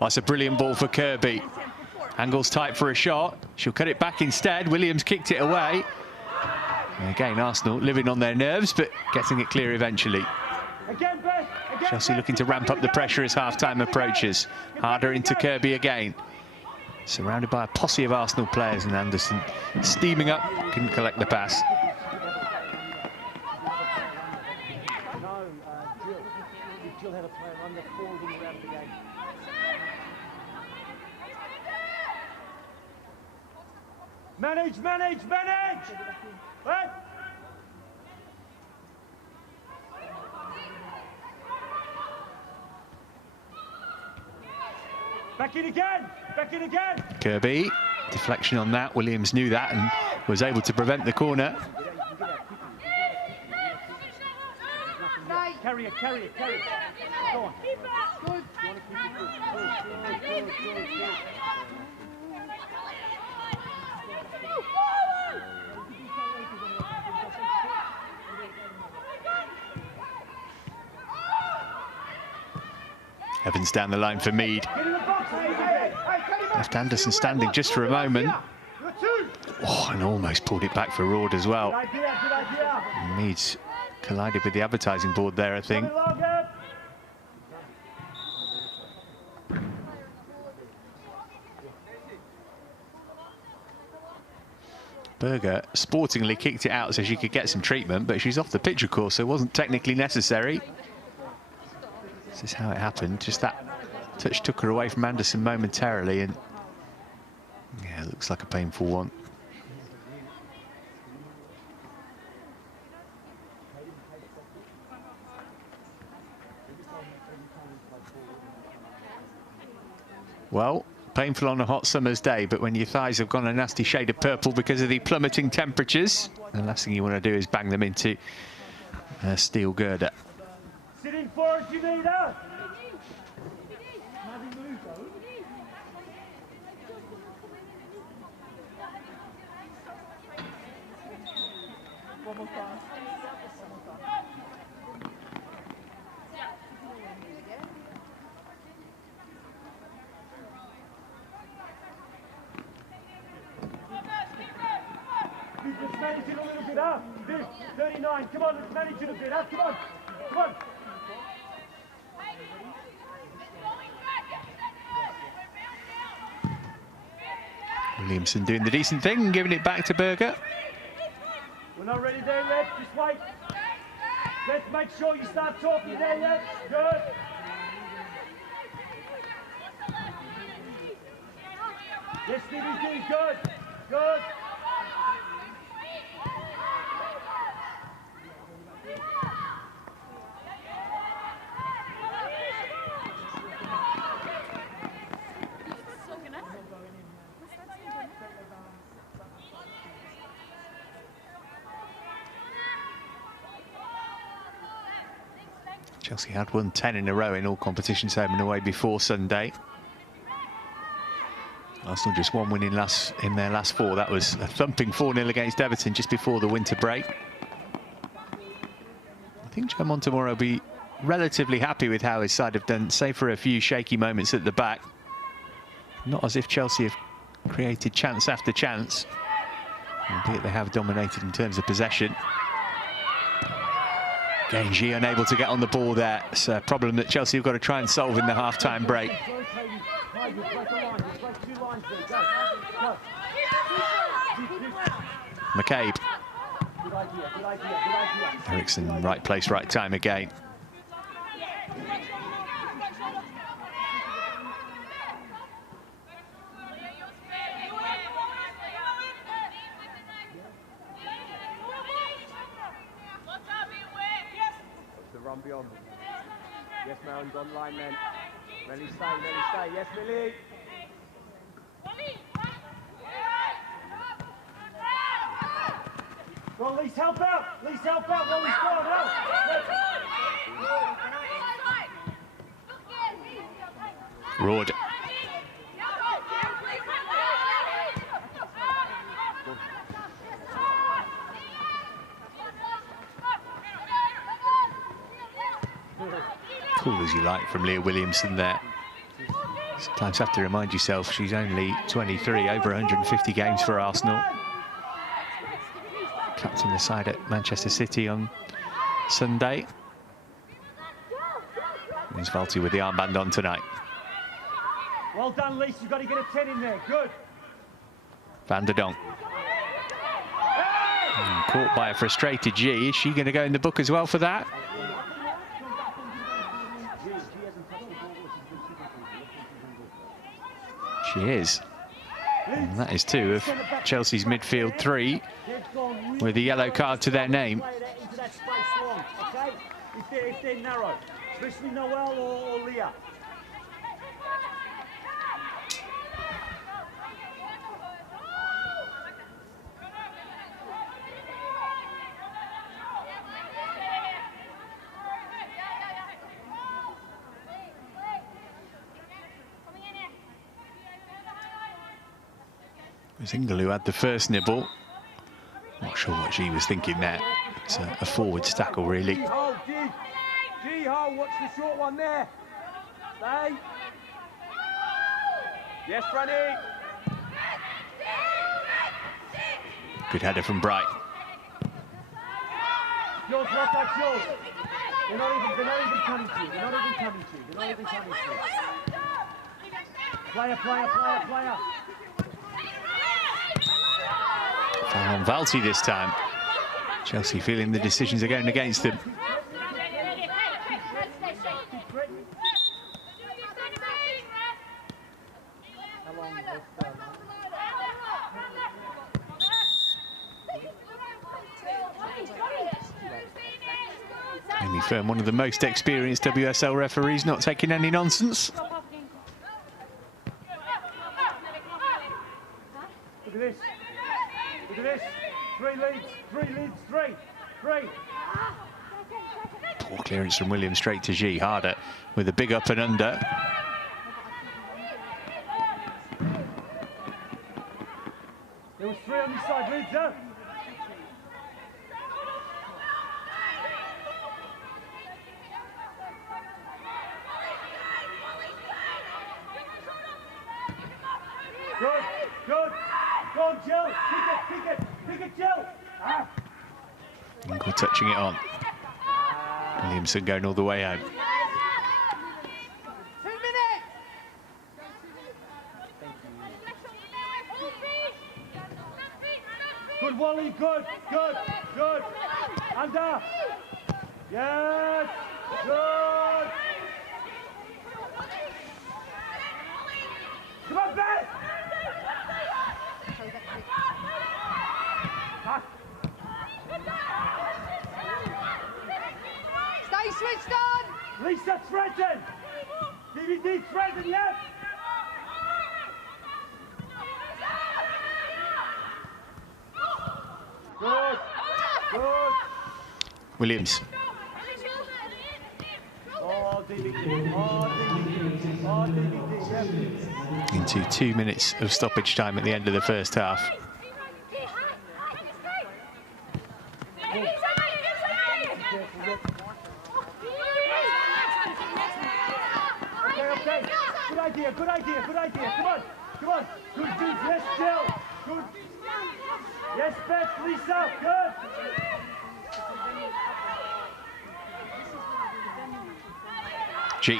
That's a brilliant ball for Kirby. Angle's tight for a shot. She'll cut it back instead. Williams kicked it away. And again, Arsenal living on their nerves, but getting it clear eventually. Chelsea looking to ramp up the pressure as half-time approaches. Harder into Kirby again. Surrounded by a posse of Arsenal players, and Anderson steaming up, couldn't collect the pass. Jill had a player on the forwarding around the game. Manage, manage, manage! Right? Back in again! Back in again! Kirby, deflection on that. Williams knew that and was able to prevent the corner. Carry it, carry it, carry it. Go on. Good. Evans down the line for Mead. Left Anderson standing just for a moment. Oh, and almost pulled it back for Rord as well. Mead's collided with the advertising board there, I think. Berger sportingly kicked it out so she could get some treatment, but she's off the pitch, of course, so it wasn't technically necessary. This is how it happened. Just that touch took her away from Anderson momentarily, and yeah, it looks like a painful one. Well, painful on a hot summer's day, but when your thighs have gone a nasty shade of purple because of the plummeting temperatures, the last thing you want to do is bang them into a steel girder. Sit in forward, you need her. One more time. Let's manage it a little bit, huh? 39, come on, let's manage it a bit, huh? Come on, come on. Williamson doing the decent thing and giving it back to Berger. We're not ready there yet, just wait. Let's make sure you start talking there yet. Good. Yes, DVD, good, good. Chelsea had won 10 in a row in all competitions home and away before Sunday. Arsenal just one win in their last 4. That was a thumping 4-0 against Everton just before the winter break. I think Joe Montemurro will be relatively happy with how his side have done, save for a few shaky moments at the back. Not as if Chelsea have created chance after chance, albeit they have dominated in terms of possession. Genji unable to get on the ball there. It's a problem that Chelsea have got to try and solve in the half-time break. McCabe. Eriksson, right place, right time again. Run beyond. Yes, Maron's online then. Let me stay. Yes, Millie. Go on, Lee's help out. Lee's help out. Wally's gone. Help. Roard. Cool as you like from Leah Williamson there. Sometimes have to remind yourself she's only 23, over 150 games for Arsenal. Captain the side at Manchester City on Sunday. There's Valti with the armband on tonight. Well done, Lise. You've got to get a 10 in there. Good. Van der Donk. Caught by a frustrated G. Is she going to go in the book as well for that? She is. And that is 2 of Chelsea's midfield 3 with a yellow card to their name. If they're narrow, especially Noel or Leah. It was Ingle who had the first nibble. Not sure what she was thinking there. It's a forwards tackle, really. G-Ho, watch the short one there. Stay. Yes, Franny. Good header from Bright. Yours, not that yours. They're not even coming to you. They're not even coming to you. Player. Foul on Valti this time. Chelsea feeling the decisions are going against them. Amy Fern, one of the most experienced WSL referees, not taking any nonsense. Look at this. Look at this. 3 leads. Poor clearance from Williams straight to G. Harder with a big up and under. There was 3 on this side, Leeds, huh? Good. Go on, Jill. Pick it, Jill. Ingle touching it on. Williamson going all the way home. 2 minutes. Good, Wally. Good. Under. Yes. Good. Come on, Ben. Stay switched on. Lisa Threaten. DVD Threaten, yes. Good. Williams. Into 2 minutes of stoppage time at the end of the first half. Okay. Good idea. Come on. Good, yes, Jill. Good. Yes, Beth, Lisa, good. G.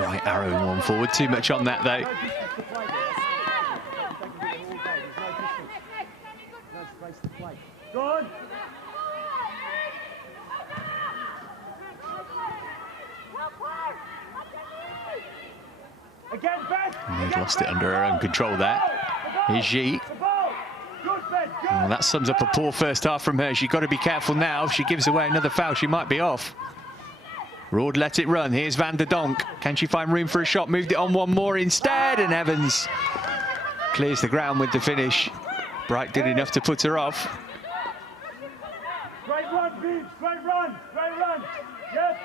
Right arrow one forward. Too much on that though. Good. Again, Beth. And he's lost it under her own control there. Here's G. Well, that sums up a poor first half from her. She's got to be careful now. If she gives away another foul, she might be off. Roord let it run. Here's Van der Donk. Can she find room for a shot? Moved it on one more instead, and Evans clears the ground with the finish. Bright did enough to put her off. Great run, Beams. Great run. Yes.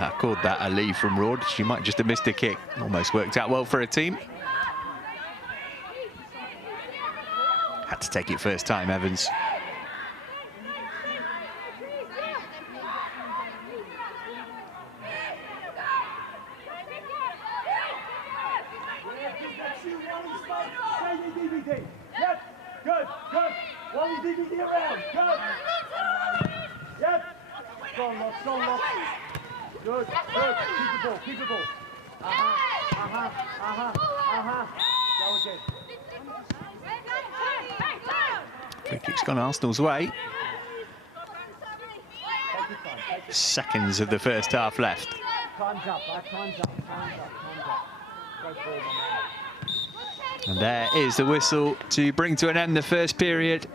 I called that a leave from Roord. She might just have missed a kick. Almost worked out well for her team. Had to take it first time, Evans. Yep, good. Wally DVD around, good. Yep. Go on, lock. Good. Keep the ball. Go again. Free kick's gone Arsenal's way. Seconds of the first half left. Time's up. Go forward, my man. And there is the whistle to bring to an end the first period.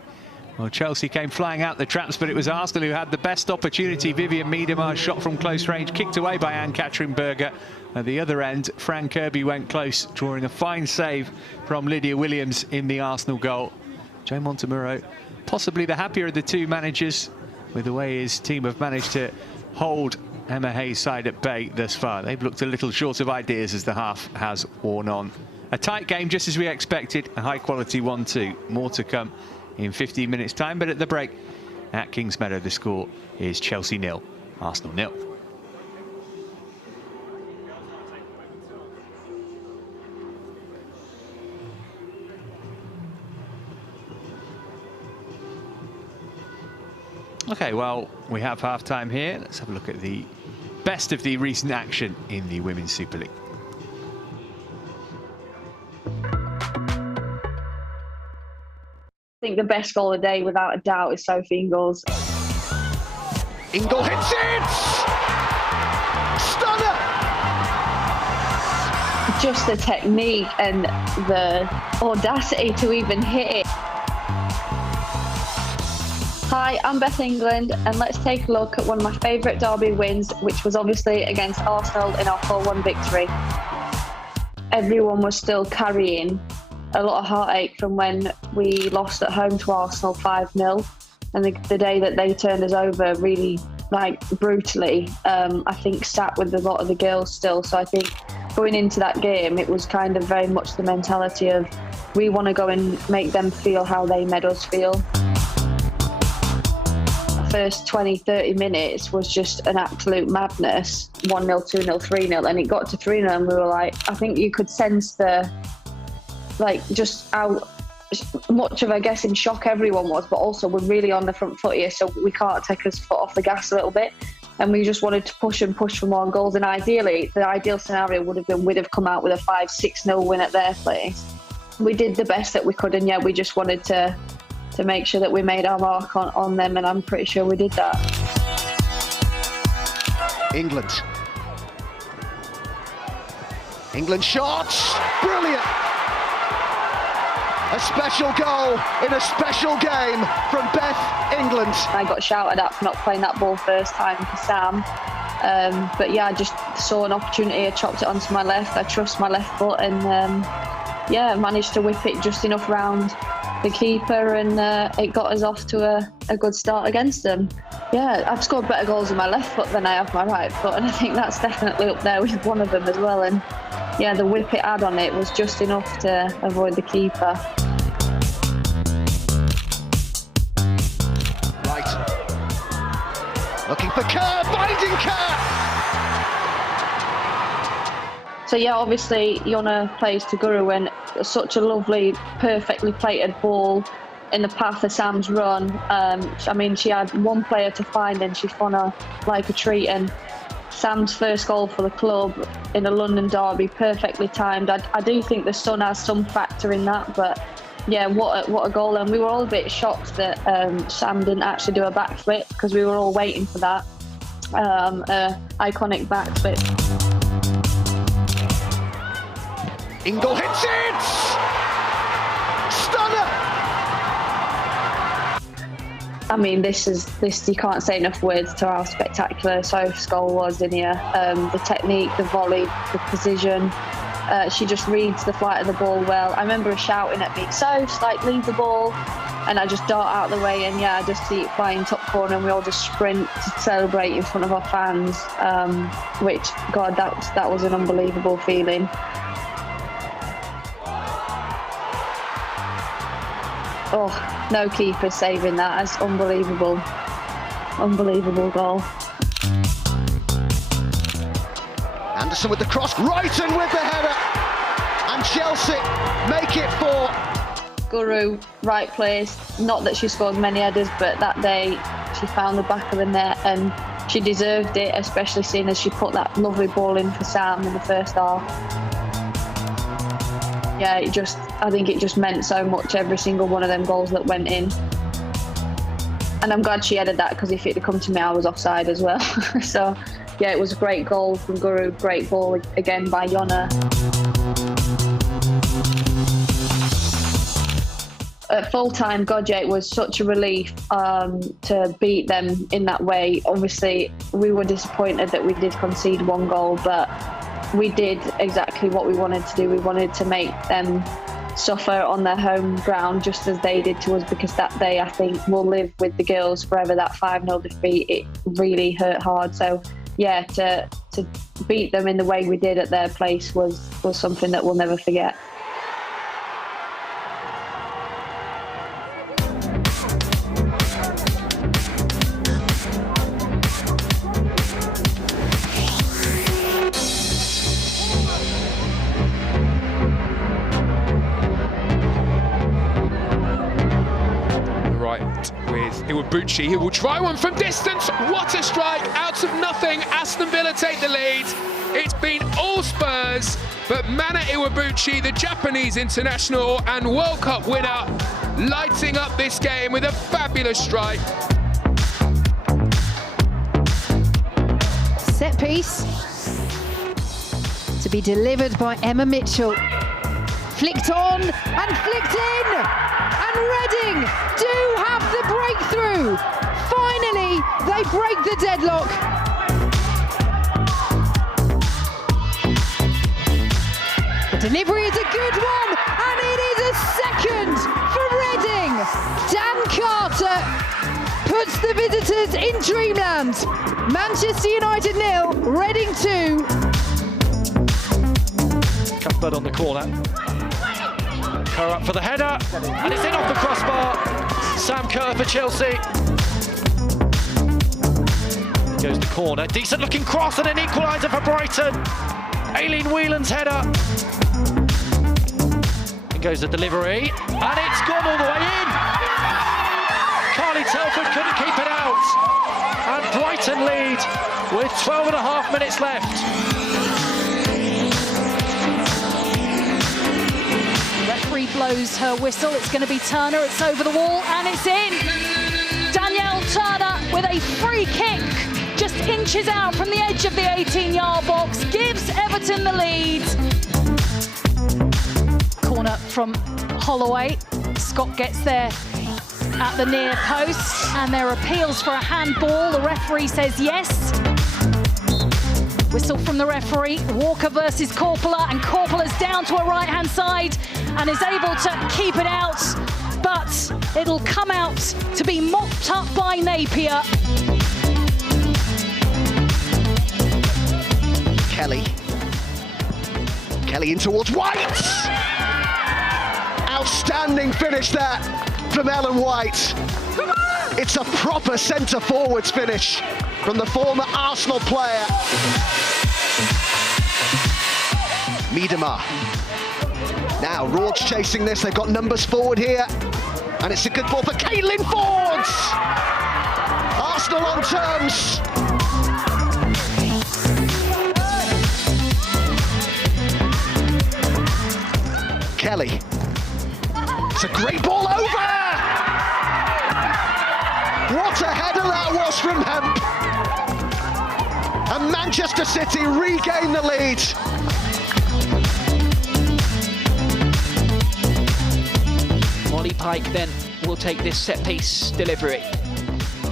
Well, Chelsea came flying out the traps, but it was Arsenal who had the best opportunity. Vivian Miedemar's shot from close range, kicked away by Ann-Katrin Berger. At the other end, Fran Kirby went close, drawing a fine save from Lydia Williams in the Arsenal goal. Joe Montemurro, possibly the happier of the two managers with the way his team have managed to hold Emma Hayes' side at bay thus far. They've looked a little short of ideas as the half has worn on. A tight game, just as we expected, a high-quality 1-2. More to come in 15 minutes' time, but at the break at Kingsmeadow, the score is Chelsea 0, Arsenal 0. OK, well, we have half-time here. Let's have a look at the best of the recent action in the Women's Super League. I think the best goal of the day, without a doubt, is Sophie Ingles. Ingle hits it! Stunner! Just the technique and the audacity to even hit it. Hi, I'm Beth England, and let's take a look at one of my favourite derby wins, which was obviously against Arsenal in our 4-1 victory. Everyone was still carrying a lot of heartache from when we lost at home to Arsenal 5-0, and the day that they turned us over really brutally, I think sat with a lot of the girls still. So I think going into that game, it was kind of very much the mentality of we want to go and make them feel how they made us feel. The first 20-30 minutes was just an absolute madness. 1-0, 2-0, 3-0, and it got to 3-0 and we were like, I think you could sense the just how much of, I guess, in shock everyone was, but also we're really on the front foot here, so we can't take us foot off the gas a little bit, and we just wanted to push for more goals. And ideally, the ideal scenario would have been we'd have come out with a 5-6-0 win at their place. We did the best that we could, and yeah, we just wanted to make sure that we made our mark on them, and I'm pretty sure we did that. England shots, brilliant! A special goal in a special game from Beth England. I got shouted at for not playing that ball first time for Sam. But yeah, I just saw an opportunity, I chopped it onto my left. I trust my left foot, and yeah, managed to whip it just enough round the keeper, and it got us off to a good start against them. Yeah, I've scored better goals with my left foot than I have my right foot, and I think that's definitely up there with one of them as well. And yeah, the whip it had on it was just enough to avoid the keeper. Right. Looking for Kerr, finding Kerr! So yeah, obviously Yona plays to Guru, and such a lovely, perfectly plated ball in the path of Sam's run. I mean, she had one player to find and she spun her like a treat, and Sam's first goal for the club in a London derby, perfectly timed. I do think the sun has some factor in that, but yeah, what a goal. And we were all a bit shocked that Sam didn't actually do a backflip, because we were all waiting for that iconic backflip. Ingle hits it! Stunner! I mean, this you can't say enough words to how spectacular Soph's goal was in here. The technique, the volley, the precision. She just reads the flight of the ball well. I remember her shouting at me, "Soph, like, leave the ball," and I just dart out of the way, and yeah, I just see it flying top corner, and we all just sprint to celebrate in front of our fans. Which, God, that was an unbelievable feeling. Oh, no keeper saving that. That's unbelievable. Unbelievable goal. Anderson with the cross, Wrighton with the header, and Chelsa make it 4. Guru, right place. Not that she scored many headers, but that day she found the back of the net, and she deserved it, especially seeing as she put that lovely ball in for Sam in the first half. Yeah, I think it just meant so much, every single one of them goals that went in. And I'm glad she headed that, because if it had come to me, I was offside as well. So, yeah, it was a great goal from Guru, great ball again by Yona. At full time, God, yeah, it was such a relief to beat them in that way. Obviously, we were disappointed that we did concede 1 goal, but we did exactly what we wanted to do. We wanted to make them suffer on their home ground just as they did to us, because that day, I think, will live with the girls forever. That 5-0 defeat, it really hurt hard. So yeah, to beat them in the way we did at their place was something that we'll never forget. Iwabuchi, who will try one from distance. What a strike, out of nothing. Aston Villa take the lead. It's been all Spurs, but Mana Iwabuchi, the Japanese international and World Cup winner, lighting up this game with a fabulous strike. Set piece to be delivered by Emma Mitchell. Flicked on and flicked in, and Reading do have the breakthrough. Finally, they break the deadlock. The delivery is a good one, and it is a second for Reading. Dan Carter puts the visitors in dreamland. Manchester United 0, Reading 2. Cuthbert on the corner. Kerr up for the header, and it's in off the crossbar. Sam Kerr for Chelsea. Goes the corner, decent looking cross and an equaliser for Brighton. Aileen Whelan's header. And goes the delivery, and it's gone all the way in. Carly Telford couldn't keep it out. And Brighton lead with 12.5 minutes left. Referee blows her whistle. It's going to be Turner. It's over the wall and it's in. Danielle Turner with a free kick, just inches out from the edge of the 18-yard box, gives Everton the lead. Corner from Holloway. Scott gets there at the near post, and there are appeals for a handball. The referee says yes. Whistle from the referee. Walker versus Coppola, and Coppola's down to her right-hand side and is able to keep it out, but it'll come out to be mopped up by Napier. Kelly in towards White! Outstanding finish there from Ellen White. It's a proper centre-forwards finish from the former Arsenal player. Miedema. Now, Rorge chasing this. They've got numbers forward here. And it's a good ball for Caitlin Ford! Arsenal on terms. Kelly. It's a great ball over! What a header that was from Hemp! And Manchester City regain the lead. Molly Pike then will take this set-piece delivery.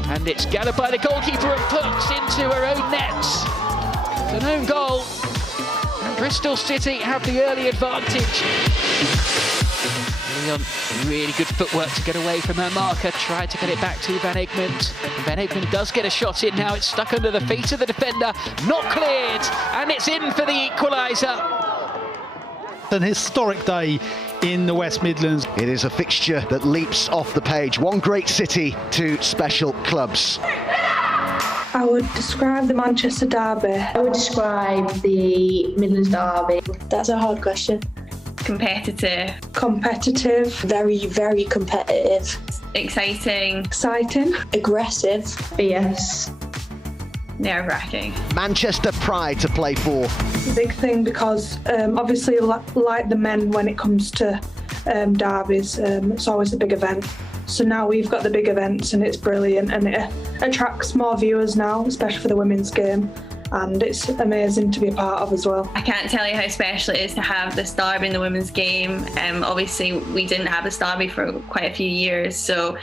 And it's gathered by the goalkeeper and put into her own net. It's an own goal. And Bristol City have the early advantage. Leon, really good footwork to get away from her marker, tried to get it back to Van Egmond. Van Egmond does get a shot in now, it's stuck under the feet of the defender, not cleared, and it's in for the equaliser. An historic day in the West Midlands. It is a fixture that leaps off the page. One great city, two special clubs. I would describe the Manchester derby. I would describe the Midlands derby. That's a hard question. Competitive. Competitive. Very, very competitive. Exciting. Exciting. Aggressive. Fierce. Nerve-wracking. Manchester pride to play for. It's a big thing because obviously like the men when it comes to derbies, it's always a big event. So now we've got the big events and it's brilliant and it attracts more viewers now, especially for the women's game. And it's amazing to be a part of as well. I can't tell you how special it is to have this derby in the women's game. Obviously, we didn't have this derby for quite a few years, so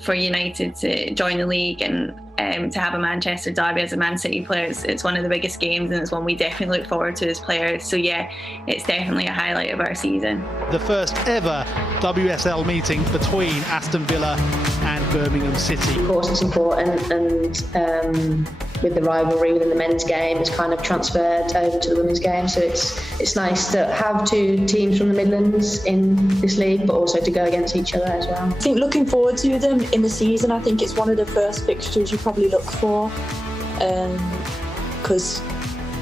for United to join the league and to have a Manchester derby as a Man City player, it's one of the biggest games and it's one we definitely look forward to as players. So yeah, it's definitely a highlight of our season. The first ever WSL meeting between Aston Villa and Birmingham City. Of course, it's important, and with the rivalry within the men's game, it's kind of transferred over to the women's game. So it's nice to have two teams from the Midlands in this league, but also to go against each other as well. I think looking forward to them in the season. I think it's one of the first fixtures you probably look for, because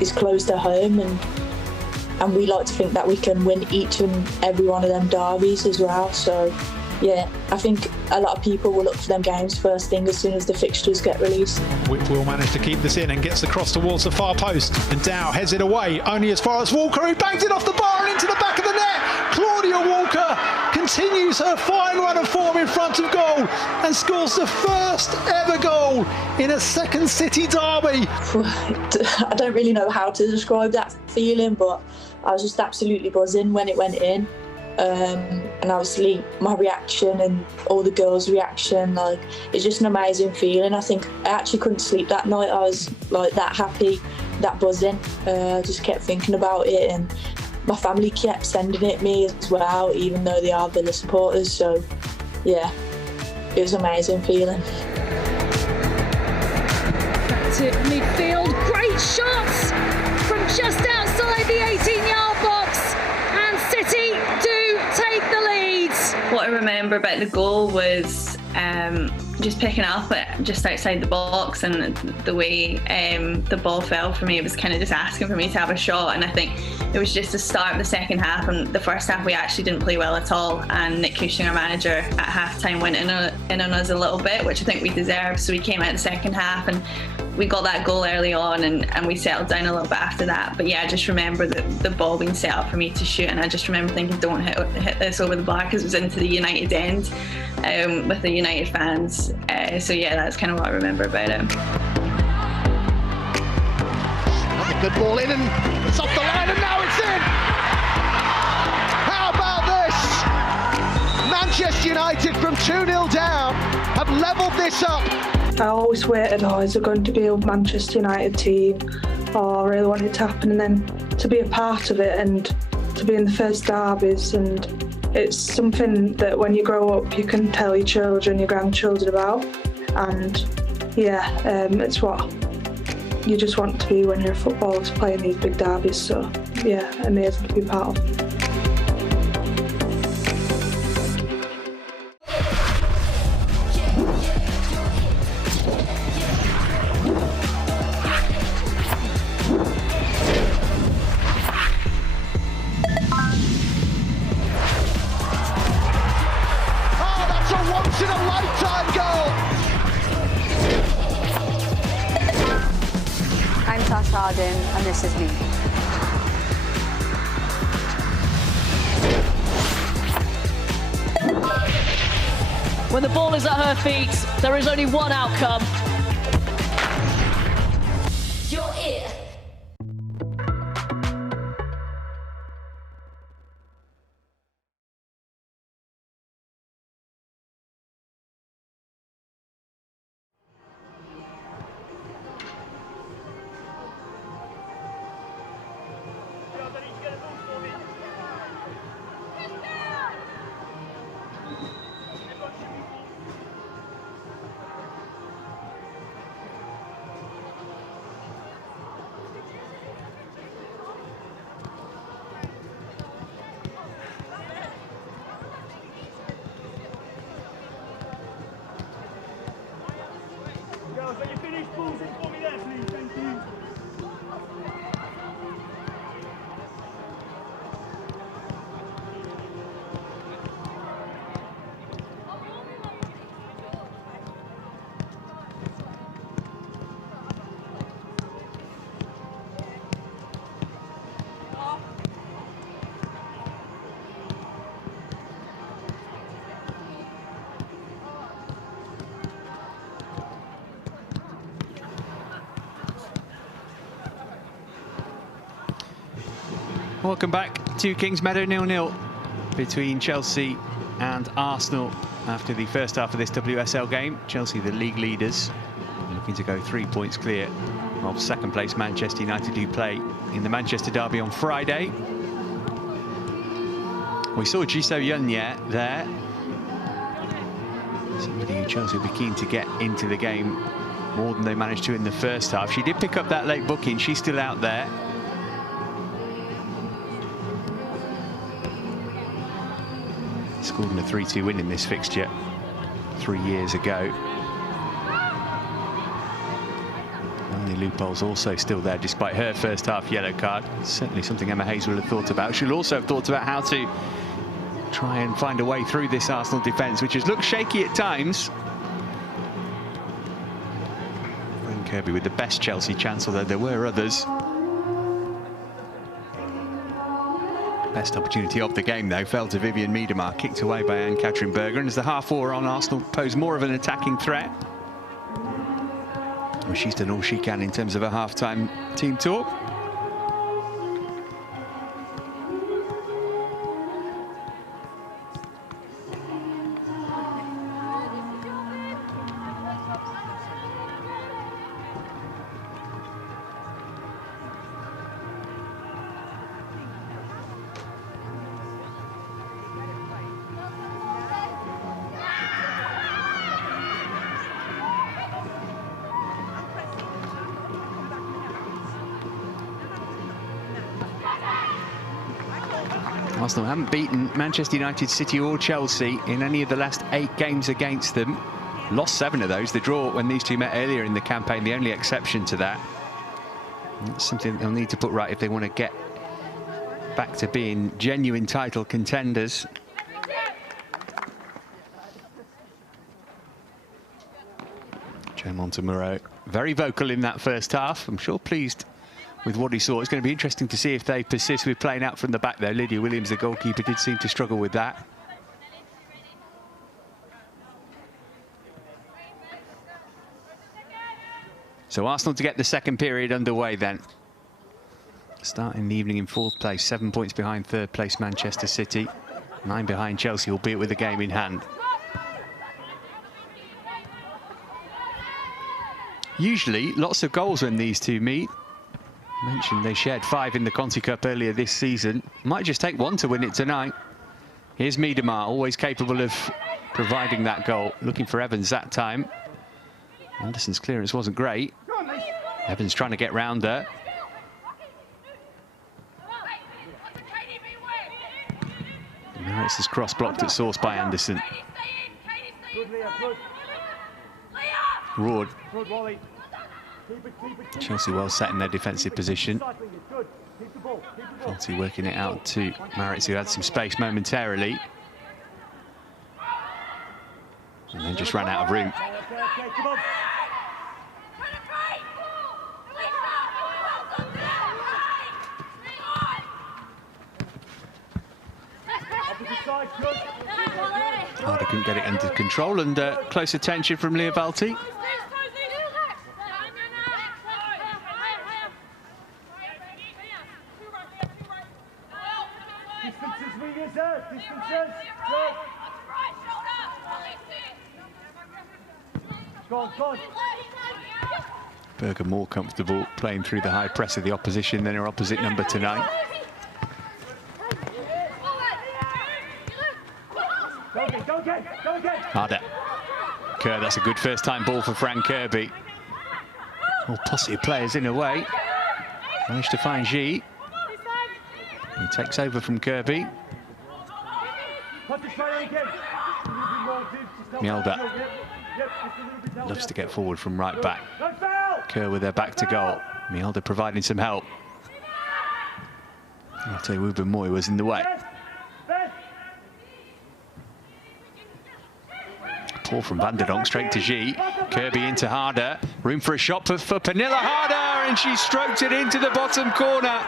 it's close to home, and we like to think that we can win each and every one of them derbies as well. So yeah, I think a lot of people will look for them games first thing as soon as the fixtures get released. Whitwell managed to keep this in and gets the cross towards the far post, and Dow heads it away only as far as Walker, who bangs it off the bar and into the back of the net. Claudia Walker continues her fine run of form in front of goal and scores the first ever goal in a second City derby. I don't really know how to describe that feeling, but I was just absolutely buzzing when it went in. And obviously my reaction and all the girls' reaction, like, it's just an amazing feeling. I think I actually couldn't sleep that night. I was like that happy, that buzzing. Just kept thinking about it, and my family kept sending it me as well, even though they are Villa supporters. So yeah, it was an amazing feeling. Back to midfield, great shots from just outside the 18-yard box, and City do take the lead. What I remember about the goal was just picking up it just outside the box, and the way the ball fell for me, it was kind of just asking for me to have a shot. And I think it was just the start of the second half, and the first half we actually didn't play well at all, and Nick Cushing, our manager, at half-time went in on us a little bit, which I think we deserved. So we came out the second half and we got that goal early on, and we settled down a little bit after that. But yeah, I just remember the ball being set up for me to shoot, and I just remember thinking, don't hit this over the bar, because it was into the United end with the United fans. So yeah, that's kind of what I remember about it. A good ball in, and it's off the line, and now it's in! How about this? Manchester United from 2-0 down have levelled this up. I always waited, is it going to be a Manchester United team? oh, I really want it to happen, and then to be a part of it and to be in the first derbies, and it's something that when you grow up you can tell your children, your grandchildren about, and yeah, it's what you just want to be when you're a footballer, to play in these big derbies. So yeah, amazing to be part of. And this is me. When the ball is at her feet, there is only one outcome. You're it. Welcome back to Kings Meadow, 0-0 between Chelsea and Arsenal after the first half of this WSL game. Chelsea, the league leaders, looking to go 3 points clear of second place Manchester United, who play in the Manchester derby on Friday. We saw Jisoo Yunye there, somebody who Chelsea will be keen to get into the game more than they managed to in the first half. She did pick up that late booking, she's still out there. Scored in a 3-2 win in this fixture 3 years ago. And the loophole's also still there despite her first half yellow card. Certainly something Emma Hayes will have thought about. She'll also have thought about how to try and find a way through this Arsenal defence, which has looked shaky at times. Fran Kirby with the best Chelsea chance, although there were others. Best opportunity of the game, though, fell to Vivian Miedema, kicked away by Ann-Katrin Berger, and as the half wore on, Arsenal posed more of an attacking threat. Well, she's done all she can in terms of a half-time team talk. Arsenal haven't beaten Manchester United, City or Chelsea in any of the last 8 games against them. Lost 7 of those. The draw when these two met earlier in the campaign, the only exception to that. That's something they'll need to put right if they want to get back to being genuine title contenders. Joe Montemurro, very vocal in that first half. I'm sure pleased with what he saw. It's going to be interesting to see if they persist with playing out from the back there. Lydia Williams, the goalkeeper, did seem to struggle with that. So Arsenal to get the second period underway then. Starting the evening in 4th place, 7 points behind 3rd place Manchester City, 9 behind Chelsea, albeit with the game in hand. Usually lots of goals when these two meet. Mentioned they shared 5 in the Conti Cup earlier this season. Might just take 1 to win it tonight. Here's Miedemar, always capable of providing that goal. Looking for Evans that time. Anderson's clearance wasn't great. Evans trying to get round her. Maritz's cross blocked at source by Anderson. Roared. Chelsea well set in their defensive position. Fonte working it out to Maritz, who had some space momentarily. And then just ran out of room. Harder couldn't get it under control, and close attention from Leovalti. Berger more comfortable playing through the high press of the opposition than her opposite number tonight. Harder. Kerr, that's a good first-time ball for Fran Kirby. All positive players in a way. Managed to find G. He takes over from Kirby. Mjelde loves to get forward from right back. Kerr with their back to goal. Mjelde providing some help. I'll tell you, Ruben Moy was in the way. Paul from Van der Donk straight to G. Kirby into Harder. Room for a shot for Pernilla Harder, and she stroked it into the bottom corner.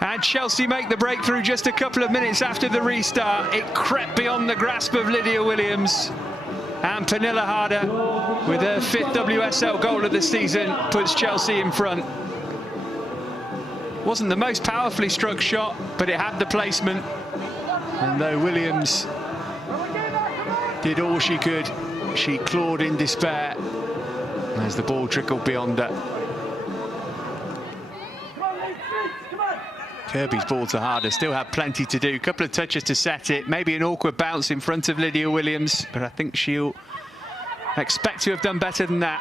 And Chelsea make the breakthrough just a couple of minutes after the restart. It crept beyond the grasp of Lydia Williams. And Pernilla Harder, with her 5th WSL goal of the season, puts Chelsea in front. Wasn't the most powerfully struck shot, but it had the placement. And though Williams did all she could, she clawed in despair as the ball trickled beyond her. Kirby's ball to Harder, still had plenty to do. Couple of touches to set it, maybe an awkward bounce in front of Lydia Williams, but I think she'll expect to have done better than that.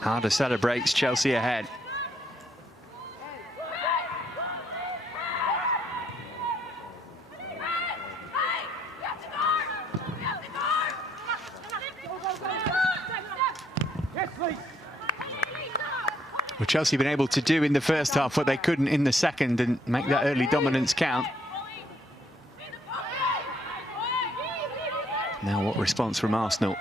Harder celebrates, Chelsea ahead. Well, Chelsea been able to do in the first half what they couldn't in the second and make that early dominance count. Now what response from Arsenal?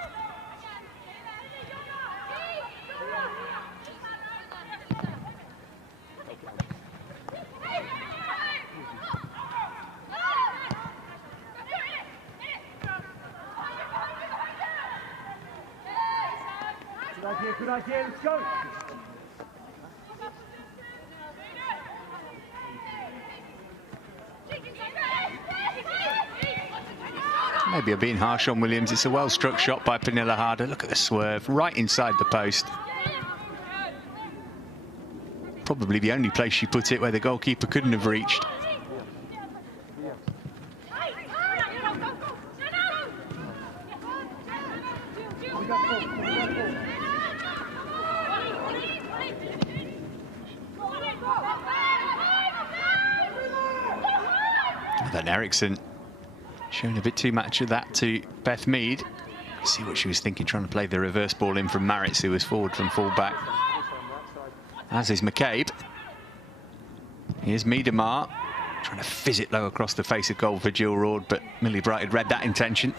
Good idea, let's go. Maybe I'm being harsh on Williams. It's a well-struck shot by Pernilla Harder. Look at the swerve, right inside the post. Probably the only place she put it where the goalkeeper couldn't have reached. Then Eriksson showing a bit too much of that to Beth Mead. See what she was thinking, trying to play the reverse ball in from Maritz, who was forward from full-back. As is McCabe. Here's Miedemar, trying to fizz it low across the face of goal for Jill Roord, but Millie Bright had read that intention.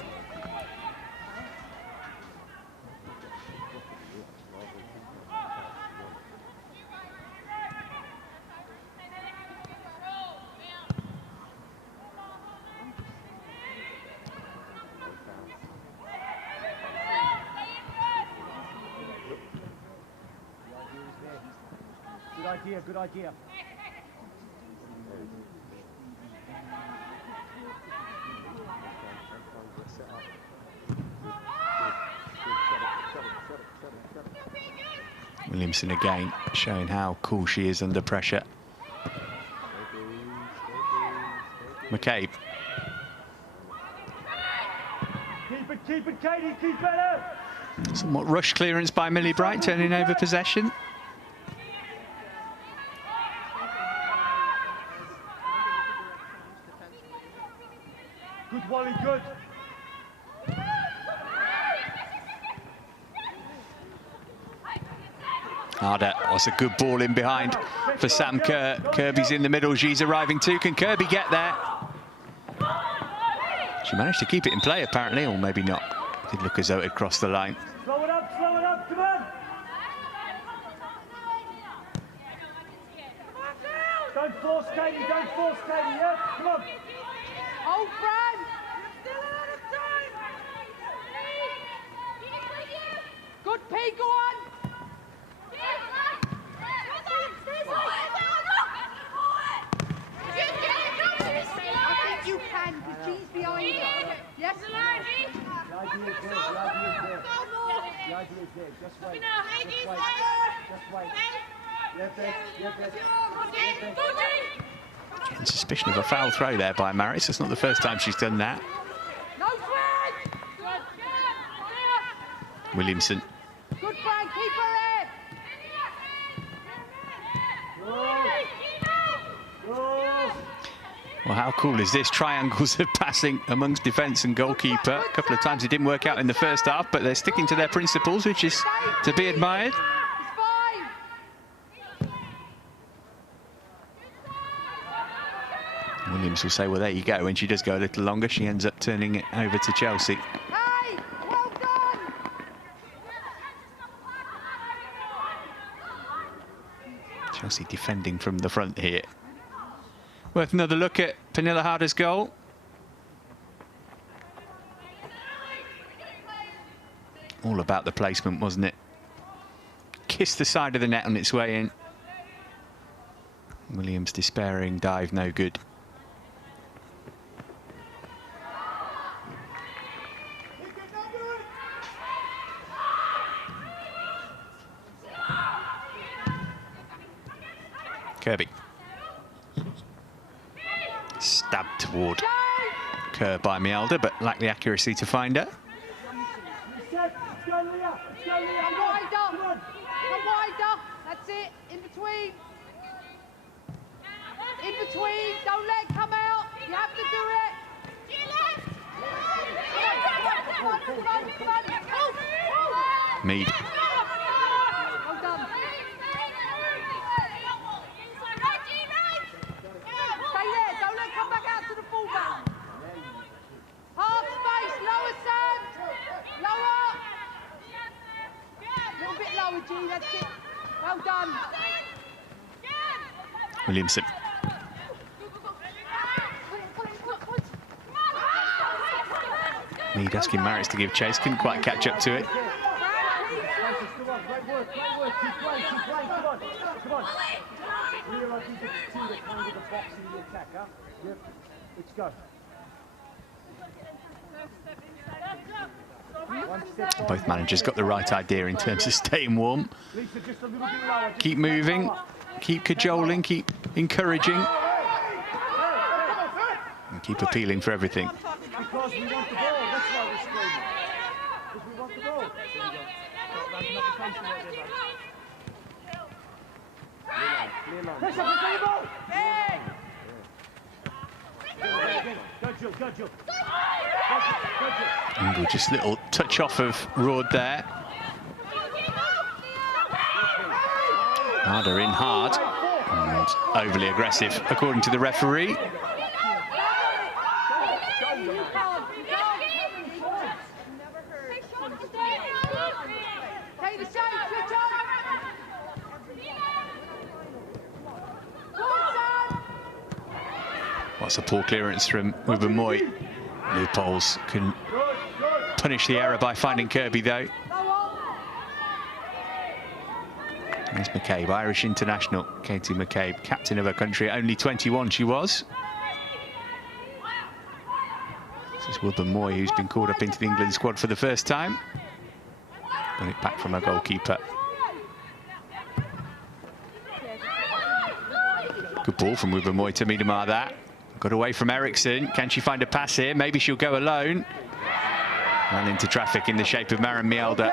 Good idea. Williamson again, showing how cool she is under pressure. McCabe. Keep it, Katie, keep better. Somewhat rush clearance by Millie Bright, turning over possession. Good, Wally, good. Harder. That's a good ball in behind for Sam Kerr. Kirby's in the middle. She's arriving too. Can Kirby get there? She managed to keep it in play, apparently, or maybe not. Did look as though it had crossed the line. Slow it up, come on. Don't force Katie, yeah? Come on. Oh, Fran! Good P, go on! I think you can, because she's behind her. Yes, The idea is there. Just wait. Getting suspicion of a foul throw there by Maris. It's not the first time she's done that. Williamson. Good, Fran, keep her here! Well, how cool is this? Triangles of passing amongst defence and goalkeeper. A couple of times it didn't work out in the first half, but they're sticking to their principles, which is to be admired. Williams will say, well, there you go. When she does go a little longer, she ends up turning it over to Chelsea. Hey, well done! Chelsea defending from the front here. Worth another look at Pernilla Harder's goal. All about the placement, wasn't it? Kissed the side of the net on its way in. Williams despairing, dive no good. Kirby. Stabbed toward Kerr by Mialda, but lacked the accuracy to find her. Come wider, that's it, in between. In between, don't let it come out, you have to do it. Mead. Well done. Stay there, don't let it come back out to the fullback. Half space, lower Sam, lower. A little bit lower, G, that's it. Well done. Williamson. Mead asking Maris to give chase, couldn't quite catch up to it. Let's go. Both managers got the right idea in terms of staying warm. Keep moving, keep cajoling, keep encouraging, and keep appealing for everything. Because we want the ball, that's why we're screaming. Because we want the ball. Pressure, the ball! Hey! Go, Jill, go, Jill. Ingle just a little touch off of Roard there. Harder in hard and overly aggressive, according to the referee. What's a poor clearance from Ubermoy. Loopholes can punish the error by finding Kirby, though. There's McCabe, Irish international. Katie McCabe, captain of her country. Only 21 she was. This is Ubermoy, who's been called up into the England squad for the first time. Got it back from her goalkeeper. Good ball from Wubben-Moy to Miedema that. Got away from Eriksson. Can she find a pass here? Maybe she'll go alone. Ran into traffic in the shape of Maren Mjelde.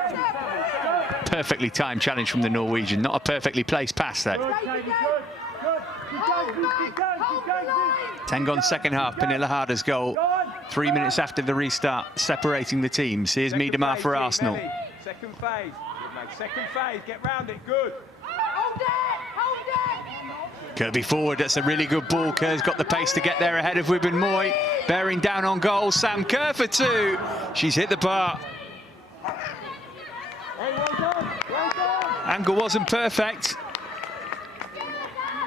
Perfectly timed challenge from the Norwegian. Not a perfectly placed pass, though. 10 gone second half. Pernille Harder's goal. 3 minutes after the restart, separating the teams. Here's Miedema for Arsenal. Second phase. Good, mate. Second phase. Get round it. Good. Hold it! Hold it! Kirby forward. That's a really good ball. Kerr's got the pace to get there ahead of Wubben-Moy. Bearing down on goal. Sam Kerr for 2. She's hit the bar. Angle wasn't perfect,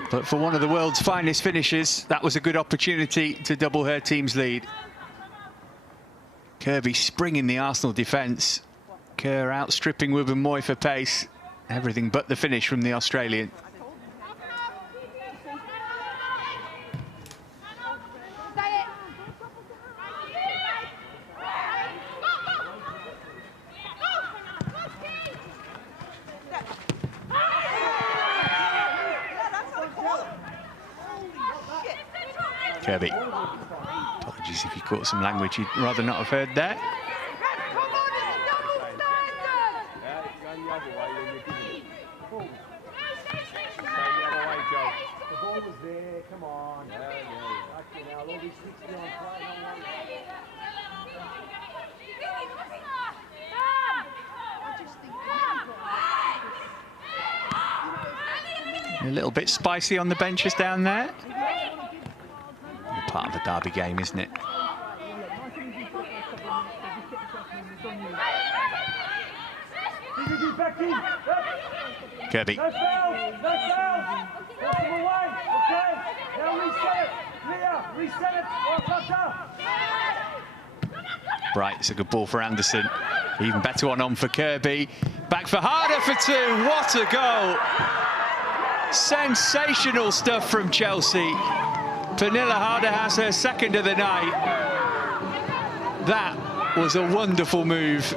but for one of the world's finest finishers, that was a good opportunity to double her team's lead. Kirby springing the Arsenal defence. Kerr outstripping Wubben-Moy for pace. Everything but the finish from the Australian. Kirby. Apologies if you caught some language you'd rather not have heard there. A little bit spicy on the benches down there. Part of the derby game, isn't it? Kirby. Right, it's a good ball for Anderson. Even better one on for Kirby. Back for Harder for 2. What a goal! Sensational stuff from Chelsea. Pernille Harder has her second of the night. That was a wonderful move.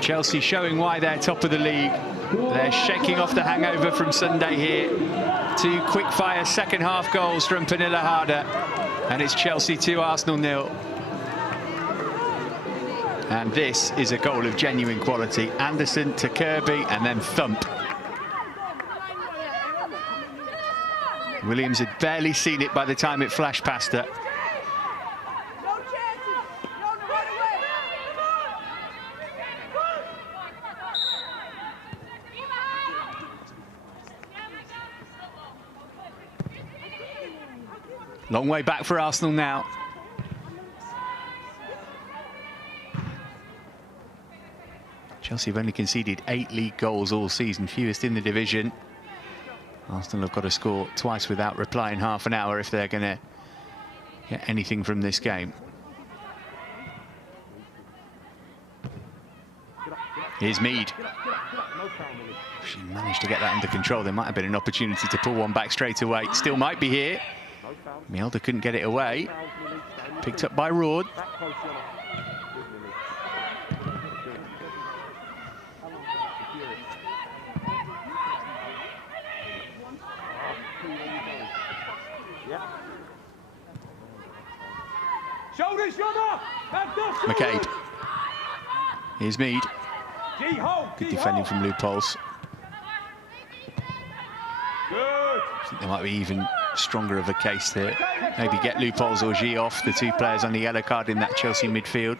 Chelsea showing why they're top of the league. They're shaking off the hangover from Sunday here. 2 quick-fire second-half goals from Pernille Harder. And it's Chelsea 2, Arsenal 0. And this is a goal of genuine quality. Anderson to Kirby and then thump. Williams had barely seen it by the time it flashed past her. Long way back for Arsenal now. Chelsea have only conceded 8 league goals all season, fewest in the division. Arsenal have got to score twice without reply in half an hour if they're going to get anything from this game. Here's Mead. She managed to get that under control. There might have been an opportunity to pull one back straight away. Still might be here. Mjelde couldn't get it away. Picked up by Roord. McCabe. Here's Mead. Good defending from loopholes. I think there might be even stronger of a case there. Maybe get loopholes or G off, the 2 players on the yellow card in that Chelsea midfield.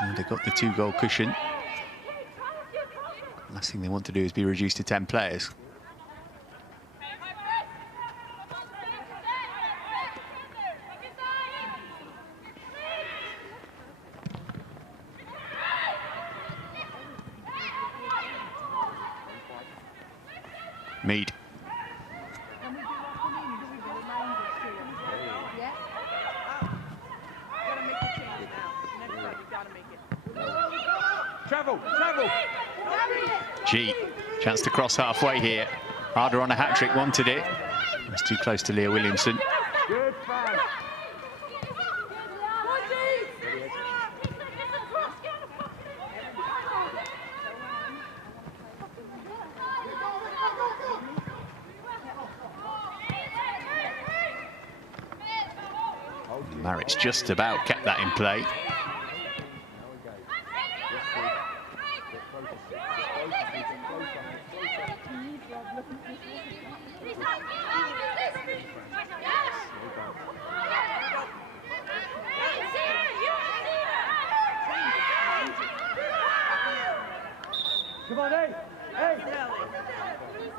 And they've got the 2-goal cushion. Last thing they want to do is be reduced to 10 players. Mead. Travel. G. Chance to cross halfway here. Harder on a hat-trick, wanted it. It's too close to Leah Williamson. Good, Fran. Maritz just about kept that in play. Come on, hey! Hey!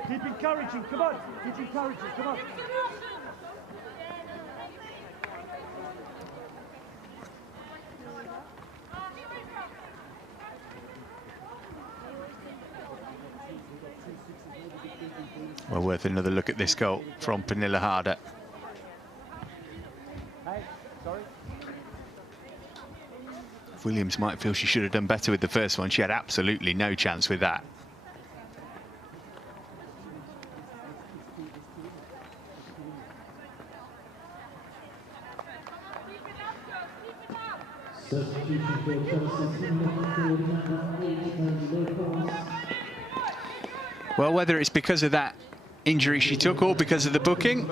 Keep encouraging, come on! Keep encouraging, come on! Well, worth another look at this goal from Pernilla Harder. Hey, sorry. Williams might feel she should have done better with the first one. She had absolutely no chance with that. Well, whether it's because of that injury she took or because of the booking,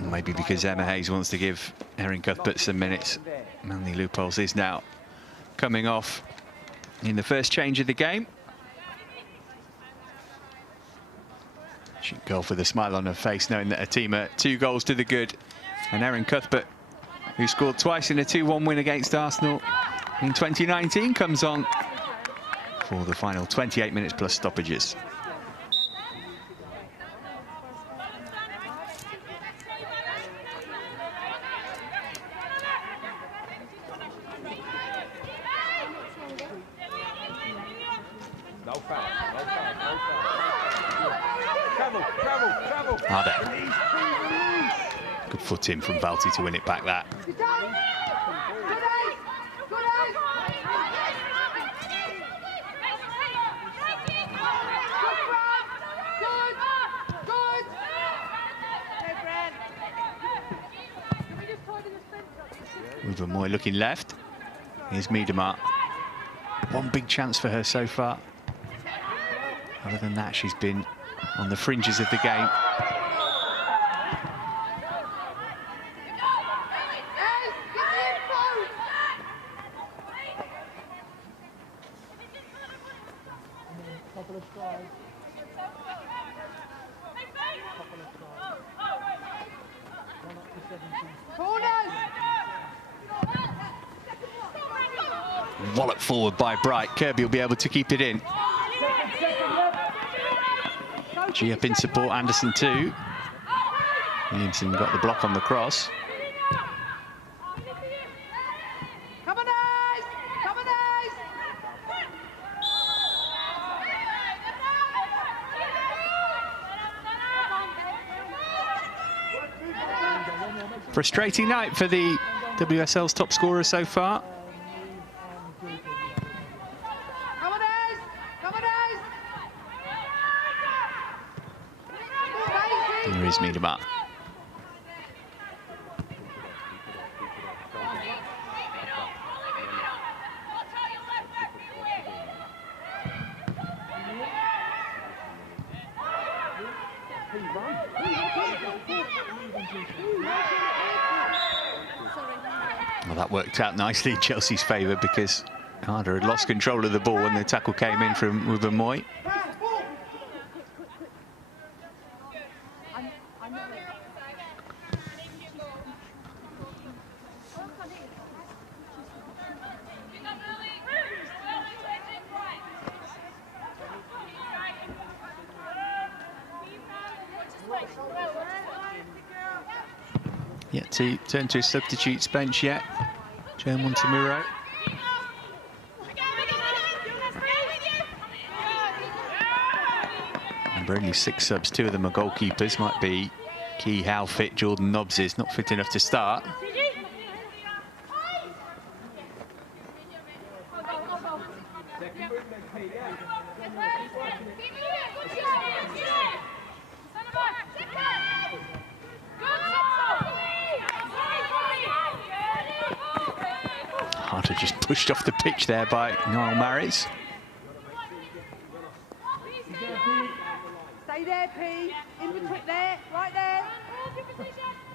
maybe because Emma Hayes wants to give Erin Cuthbert some minutes. Melanie Leupolz is now coming off in the first change of the game. She golf with a smile on her face, knowing that her team are 2 goals to the good. And Erin Cuthbert, who scored twice in a 2-1 win against Arsenal in 2019, comes on for the final 28 minutes plus stoppages. Harder. Good foot in from Valti to win it back that. Ruben Moy looking left. Here's Miedema. One big chance for her so far. Other than that, she's been on the fringes of the game. Wallop forward by Bright. Kirby will be able to keep it in. G up in support, Anderson too. Williamson got the block on the cross. Frustrating night for the WSL's top scorer so far. There is Miedema. Well, that worked out nicely in Chelsea's favour because Harder had lost control of the ball when the tackle came in from Ruben Moy. Yet to turn to his substitutes bench yet. Joe Montemuro. Remember, only 6 subs, 2 of them are goalkeepers. Might be key how fit Jordan Nobbs is. Not fit enough to start. Harder just pushed off the pitch there by Niall Maritz. Stay there, P. In between there, right there.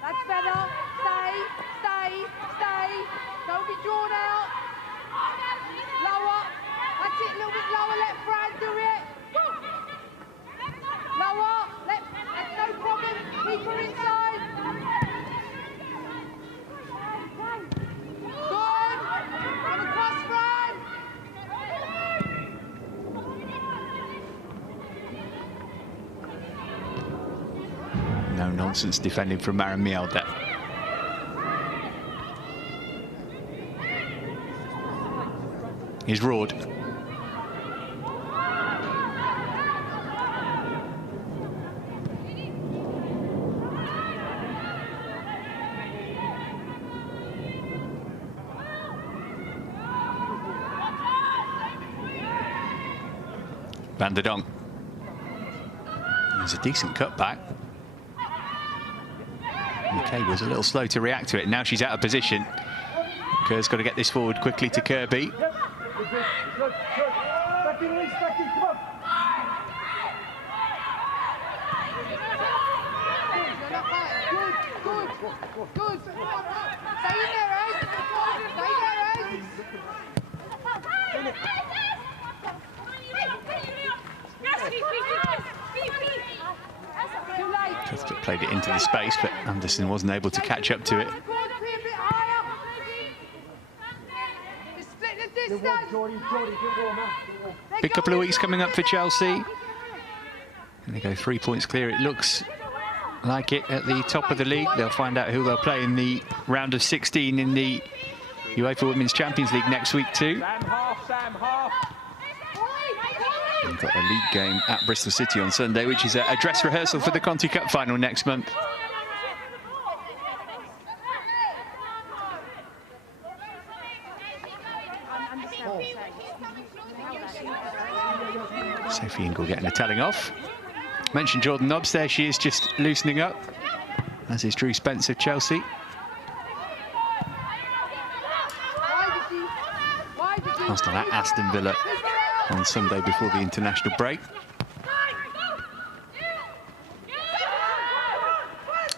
That's better. Stay, stay, stay. Don't be drawn out. Lower. That's it, a little bit lower. Let Fran do it. Lower. That's no problem. Keep her inside. Good. Come across, Fran. No nonsense defending from Maren Mjelde. He's roared. Van der Donk. There's a decent cutback. McKay was a little slow to react to it. Now she's out of position. Kerr's got to get this forward quickly to Kirby. Good. Stay in there, eh? Stay there, Just played it into the space, but Anderson wasn't able to catch up to it. Big couple of weeks coming up for Chelsea. And they go 3 points clear. It looks like it at the top of the league. They'll find out who they'll play in the round of 16 in the UEFA Women's Champions League next week too. They've got a league game at Bristol City on Sunday, which is a dress rehearsal for the Conti Cup final next month. Sophie Ingle getting a telling off. Mentioned Jordan Nobbs there, she is just loosening up, as is Drew Spence of Chelsea. Arsenal at Aston Villa on Sunday before the international break.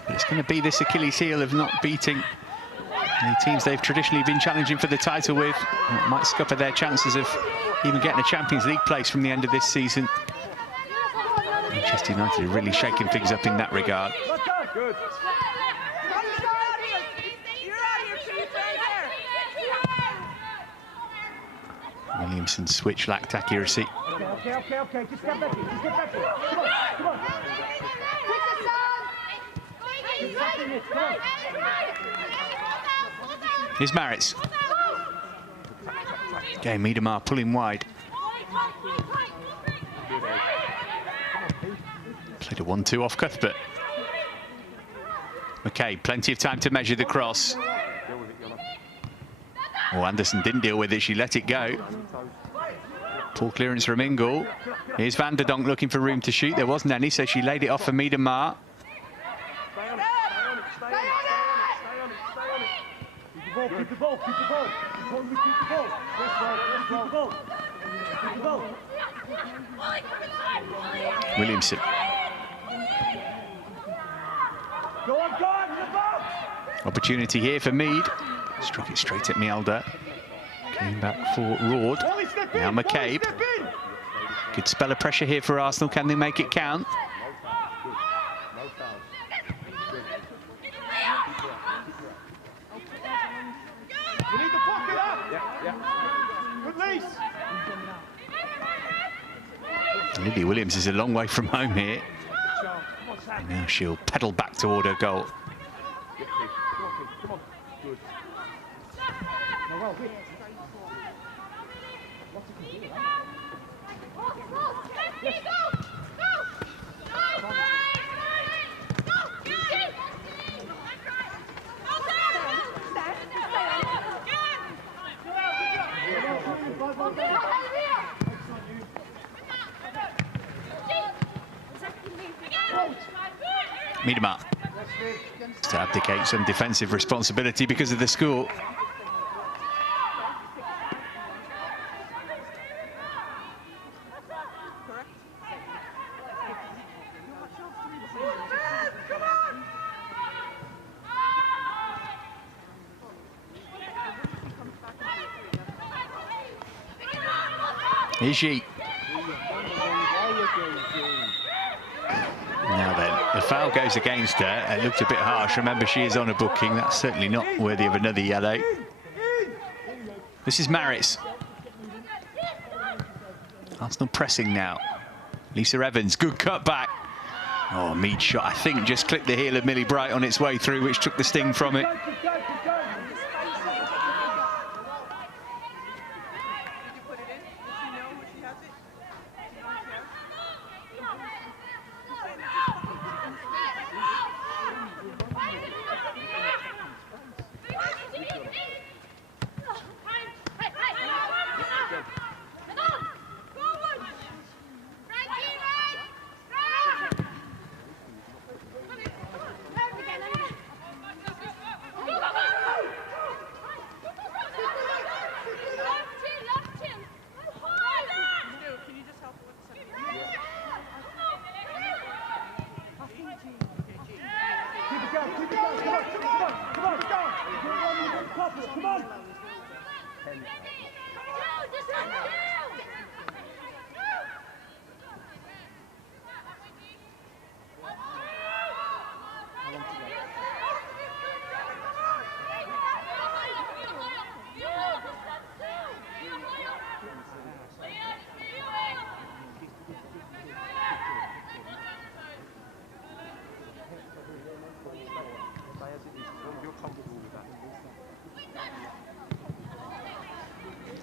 But it's going to be this Achilles heel of not beating the teams they've traditionally been challenging for the title with. It might scupper their chances of even getting a Champions League place from the end of this season. Manchester United are really shaking things up in that regard. Good. Williamson's switch lacked accuracy. Okay. Just get back in. Just get back in. Come on. Here's Maritz. Okay, Miedemar pulling wide. Played a 1-2 off Cuthbert. McKay, plenty of time to measure the cross. Oh, Anderson didn't deal with it, she let it go. Poor clearance from Ingle. Here's Van der Donk looking for room to shoot. There wasn't any, so she laid it off for Miedemar. Keep the ball. Williamson. Go on, in the box. Opportunity here for Mead. Struck it straight at Mjelde. Came back for Roard. Now McCabe. Good spell of pressure here for Arsenal. Can they make it count? We need the pocket up. Good lease. Lily Williams is a long way from home here. And now she'll pedal back toward her goal. Miedemar to abdicate some defensive responsibility because of the score. Is she? Now then, the foul goes against her. It looked a bit harsh. Remember, she is on a booking. That's certainly not worthy of another yellow. This is Maritz. Arsenal pressing now. Lisa Evans, good cut back. Oh, Mead shot, I think, just clipped the heel of Millie Bright on its way through, which took the sting from it.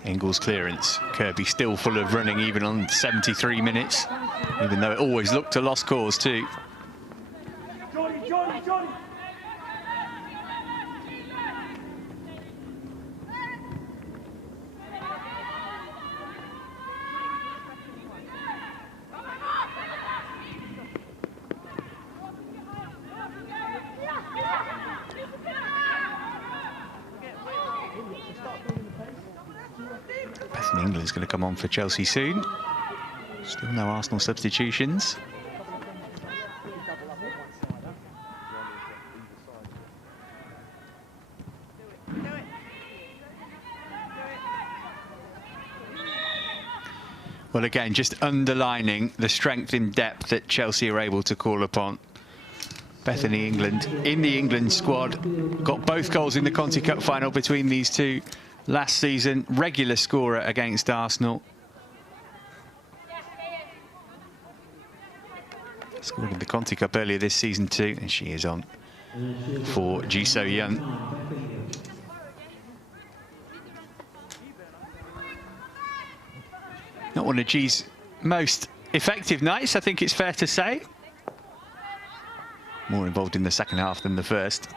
Ingles clearance. Kirby still full of running even on 73 minutes, even though it always looked a lost cause too. Johnny. England's going to come on for Chelsea soon. Still no Arsenal substitutions. Well, again, just underlining the strength in depth that Chelsea are able to call upon. Bethany England in the England squad. Got both goals in the Conti Cup final between these two last season. Regular scorer against Arsenal. Scored in the Conti Cup earlier this season too, and she is on for Ji So Young. Not one of Ji's most effective nights, I think it's fair to say. More involved in the second half than the first.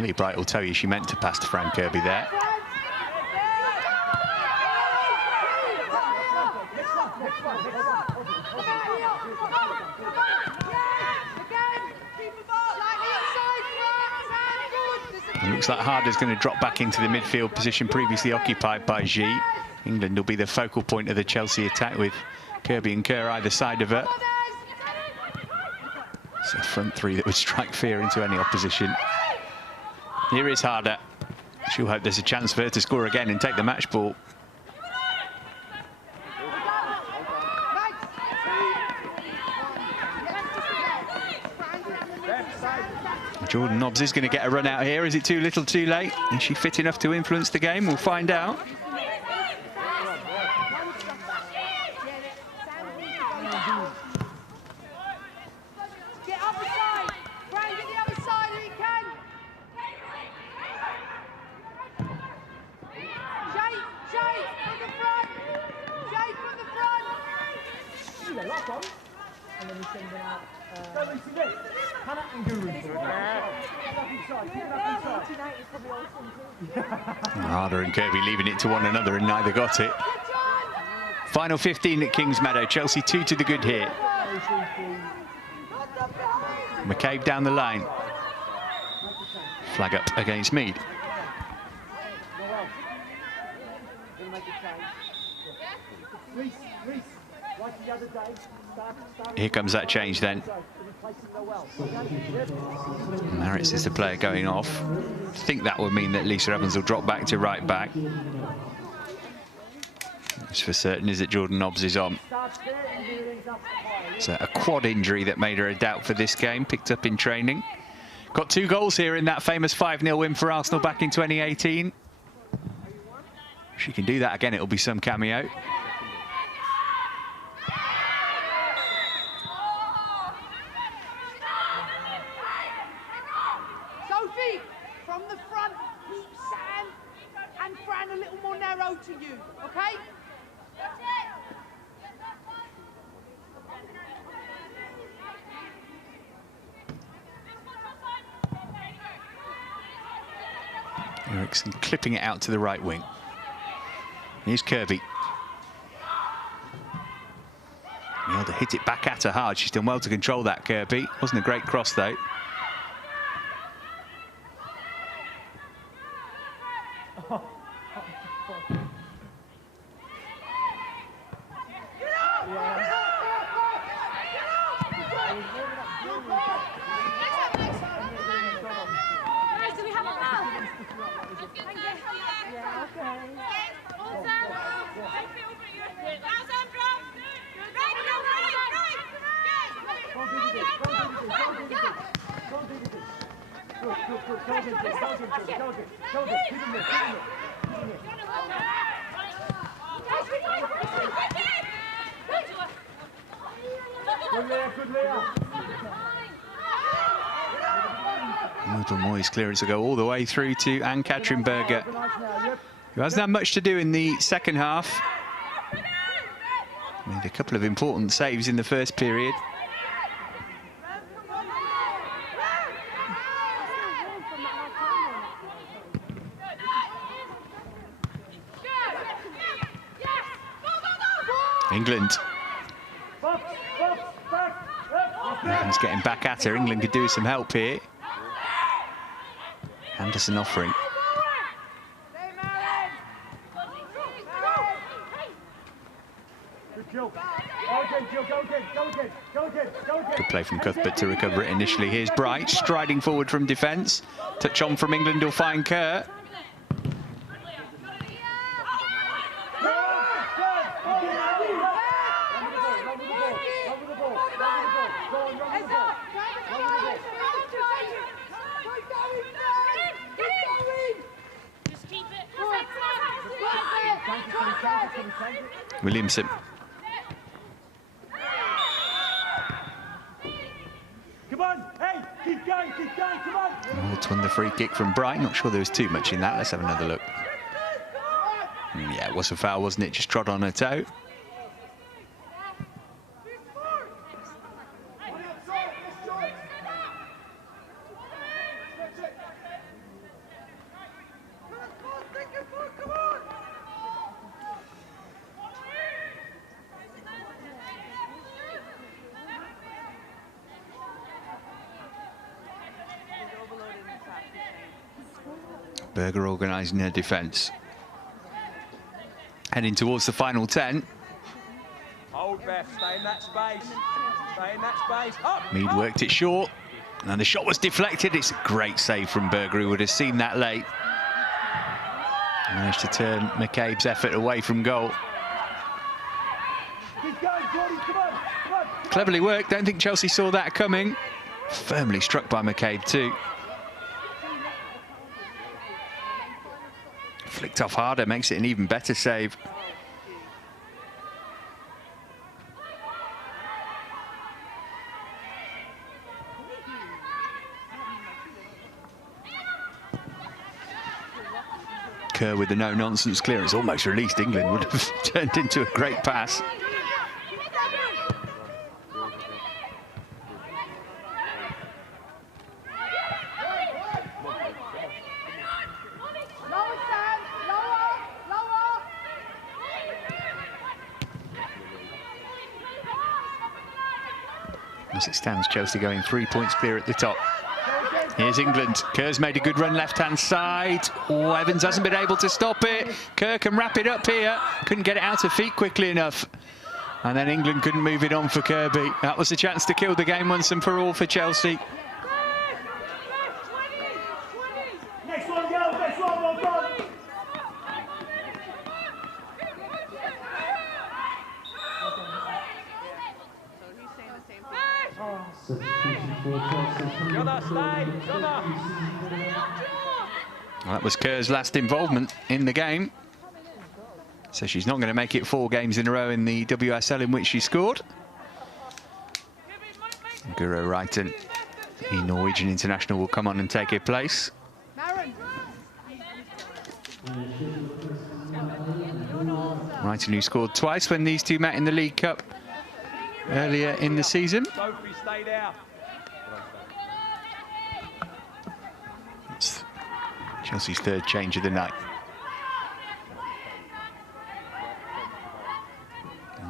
Millie Bright will tell you she meant to pass to Fran Kirby there. It looks like Harder's going to drop back into the midfield position previously occupied by Ji. England will be the focal point of the Chelsea attack with Kirby and Kerr either side of her. It's a front three that would strike fear into any opposition. Here is Harder. She'll hope there's a chance for her to score again and take the match ball. Jordan Nobbs is going to get a run out here. Is it too little, too late? Is she fit enough to influence the game? We'll find out. Harder and Kirby leaving it to one another and neither got it. Final 15 at Kings Meadow. Chelsea 2 to the good here. McCabe down the line. Flag up against Mead. Here comes that change then. Maritz is the player going off. I think that would mean that Lisa Evans will drop back to right back. It's for certain is that Jordan Nobbs is on. It's a quad injury that made her a doubt for this game, picked up in training. Got 2 goals here in that famous 5-0 win for Arsenal back in 2018. If she can do that again, it'll be some cameo. Sophie, from the front, keep Sam and Fran a little more narrow to you, okay? Eriksson clipping it out to the right wing. Here's Kirby. Mielder hit it back at her hard. She's done well to control that, Kirby. Wasn't a great cross, though. Moyes clearance will go all the way through to Ann-Katrin Berger, who hasn't had much to do in the second half. Made a couple of important saves in the first period. England. Evans getting back at her. England could do with some help here. Anderson offering. Good play from Cuthbert to recover it initially. Here's Bright striding forward from defence. Touch on from England will find Kerr. Williamson. Come on, hey, keep going, come on. Woods won the free kick from Bright. Not sure there was too much in that. Let's have another look. Yeah, it was a foul, wasn't it? Just trod on her toe. Berger organising her defence. Heading towards the final 10. Hold, Beth, stay in that space. Stay in that space. Up, Mead worked it short, and the shot was deflected. It's a great save from Berger, who would have seen that late. Managed to turn McCabe's effort away from goal. Cleverly worked. Don't think Chelsea saw that coming. Firmly struck by McCabe too. Flicked off harder, makes it an even better save. Kerr with the no-nonsense clearance, almost released England, would have turned into a great pass. As it stands, Chelsea going 3 points clear at the top. Here's England. Kerr's made a good run left-hand side. Oh, Evans hasn't been able to stop it. Kerr can wrap it up here. Couldn't get it out of feet quickly enough. And then England couldn't move it on for Kirby. That was a chance to kill the game once and for all for Chelsea. Next one, girls, next one, well done. Well, that was Kerr's last involvement in the game. So she's not going to make it 4 games in a row in the WSL in which she scored. Guro Reiten, the Norwegian international, will come on and take her place. Reiten, who scored twice when these two met in the League Cup earlier in the season. It's Chelsea's 3rd change of the night.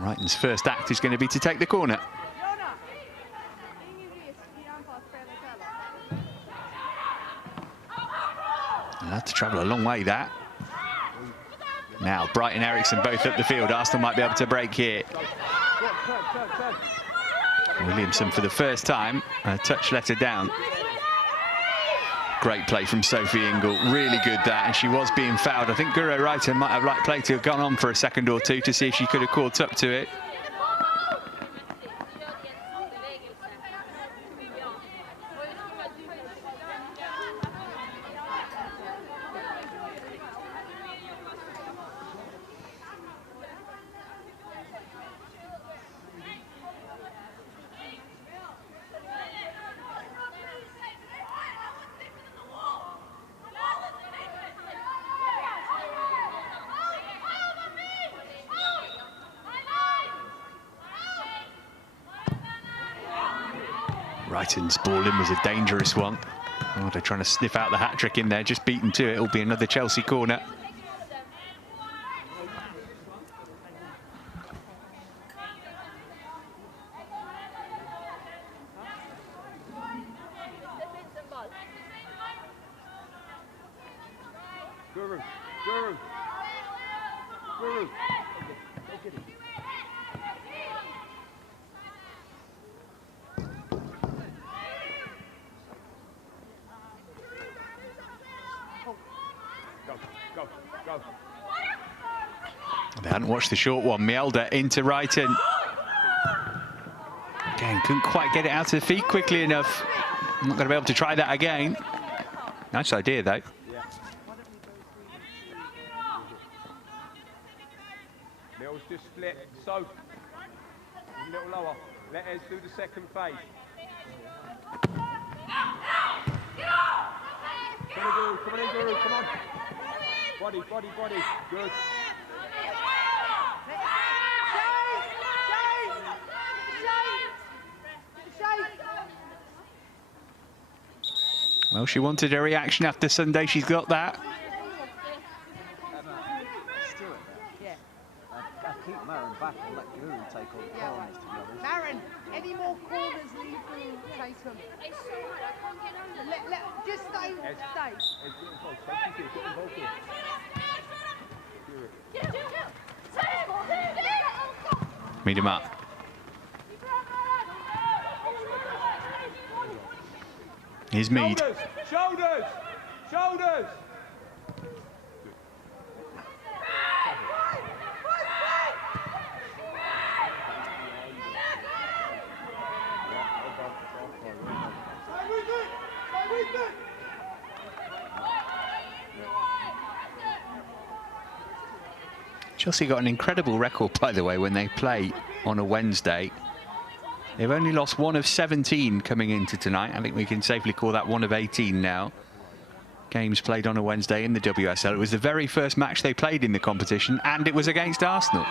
Reiten's first act is going to be to take the corner. They'll have to travel a long way, that. Now, Bright and Eriksson both up the field. Arsenal might be able to break here. Williamson, for the first time, a touch let her down. Great play from Sophie Ingle, really good that, and she was being fouled. I think Guro Reiten might have liked play to have gone on for a second or two to see if she could have caught up to it. Reiten's ball in was a dangerous one. Oh, they're trying to sniff out the hat-trick in there, just beaten to it. It'll be another Chelsea corner. They hadn't watched the short one. Mjelde into Reiten. Again, couldn't quite get it out of the feet quickly enough. I'm not going to be able to try that again. Nice idea, though. Mills just split. So, a little lower. Let us do the second phase. Come on, Guru, come on. Body. Good. Well, she wanted a reaction after Sunday. She's got that. Keep Marin back and let Guru take all the corners, to be honest. Marin, any more corners, leave Guru take them. Just stay. Meet him up. Here's Mead. Shoulders! Chelsea got an incredible record, by the way, when they play on a Wednesday. They've only lost 1 of 17 coming into tonight. I think we can safely call that 1 of 18 now. Games played on a Wednesday in the WSL. It was the very first match they played in the competition, and it was against Arsenal.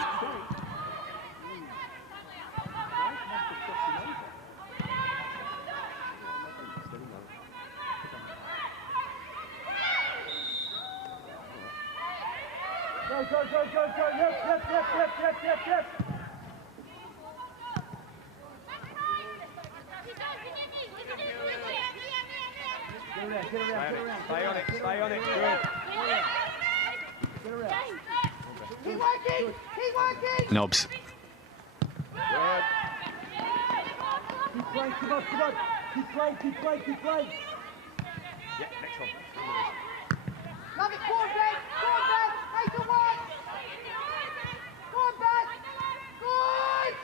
Go. Yep. Stay on it. Good. Keep working. Knobs. Keep playing, come on, come on. Keep playing, keep playing, keep playing. Yeah, next one. Love it, go on, Ben. Go on, Ben. 8 to 1. Go on, Ben. Good.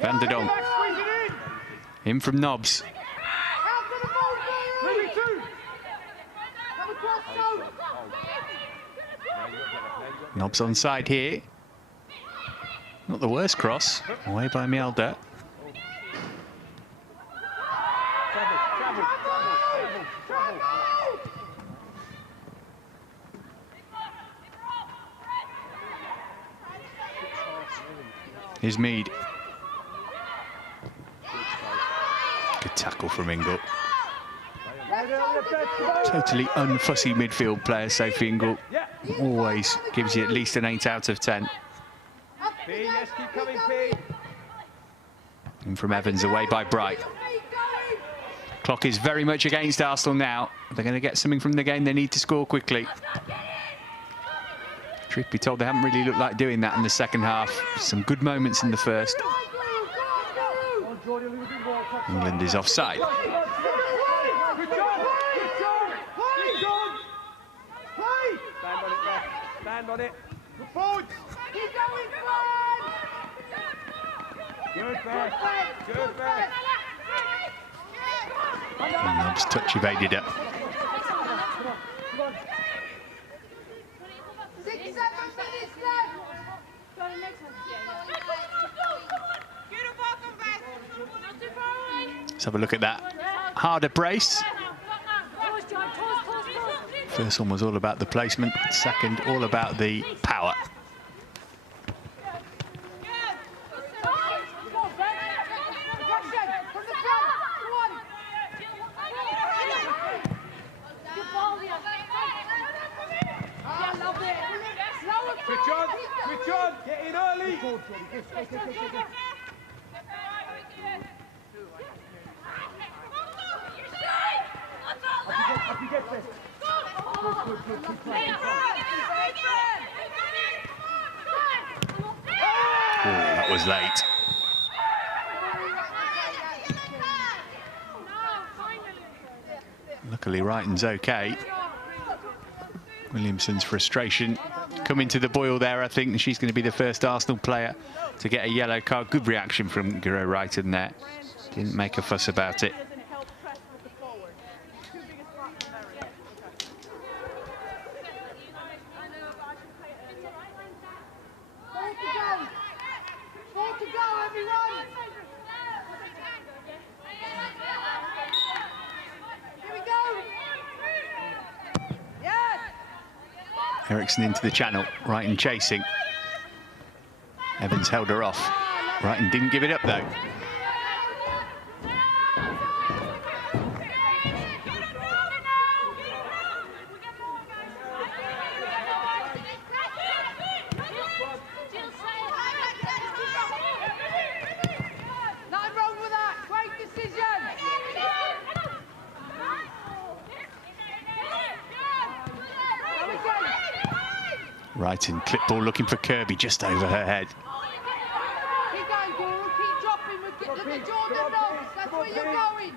Van der Donk. In from Nobbs. Out to the ball, Guru. 3-2. Come across, no. Nobbs onside here. Not the worst cross. Away by Mielda. Here's Mead. Good tackle from Ingle. Totally unfussy midfield player, Sophie Ingle. Always gives you at least an 8 out of 10. P, yes, keep coming, P. And from Evans, away by Bright. Clock is very much against Arsenal now. They're going to get something from the game. They need to score quickly. Truth be told, they haven't really looked like doing that in the second half. Some good moments in the first. England is offside. Good job, good job, good job. Play. Stand on it, ref. Stand on it. Good forward. Keep going, Fran. Good, Beth. Good, Beth. And Nobbs touch evaded it. 6, 7 minutes left. Let's have a look at that. Harder brace. First one was all about the placement. Second, all about the power. Switch on, get in early. Up you get this. Good, keep playing. Oh, that was late. Luckily, Wrighton's okay. Williamson's frustration coming to the boil there, I think. She's going to be the first Arsenal player to get a yellow card. Good reaction from Guro Wrighton there. Didn't make a fuss about it. Eriksson into the channel, Wrighton chasing. Evans held her off. Wrighton didn't give it up though. Nothing wrong with that. Great decision. Wrighton, clip ball looking for Kirby just over her head. Keep going, Guru. Keep dropping. Look at Jordan Nobbs. That's where you're going.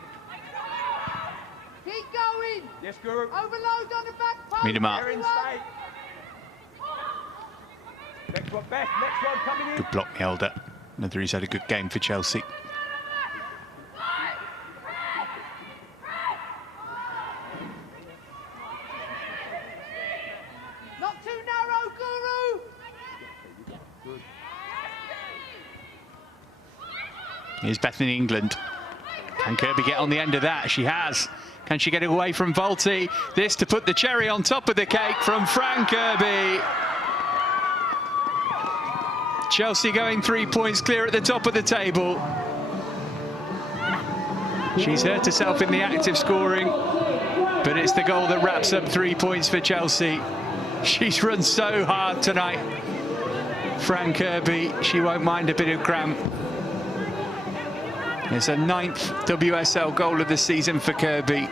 Keep going. Yes, Guru. Overload on the back post. Miedema. Next one, Beth. Next one coming in. Good block, Mielda. Another who's had a good game for Chelsea. Not too narrow, Guru. Here's Bethany England. Can Kirby get on the end of that? She has. Can she get away from Volti? This to put the cherry on top of the cake from Fran Kirby. Chelsea going 3 points clear at the top of the table. She's hurt herself in the active scoring, but it's the goal that wraps up 3 points for Chelsea. She's run so hard tonight. Fran Kirby, she won't mind a bit of cramp. It's her 9th WSL goal of the season for Kirby.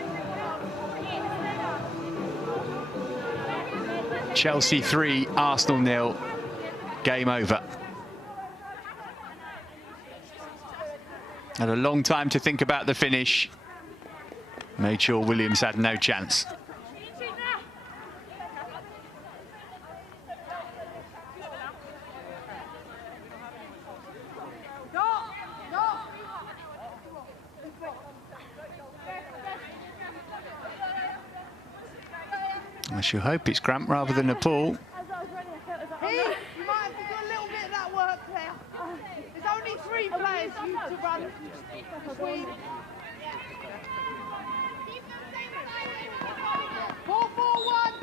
Chelsea 3, Arsenal 0. Game over. Had a long time to think about the finish. Made sure Williams had no chance. I shall hope it's cramped rather than a pull. You might have to do a little bit of that work there. There's only 3 players for you to run between. 4-4-1.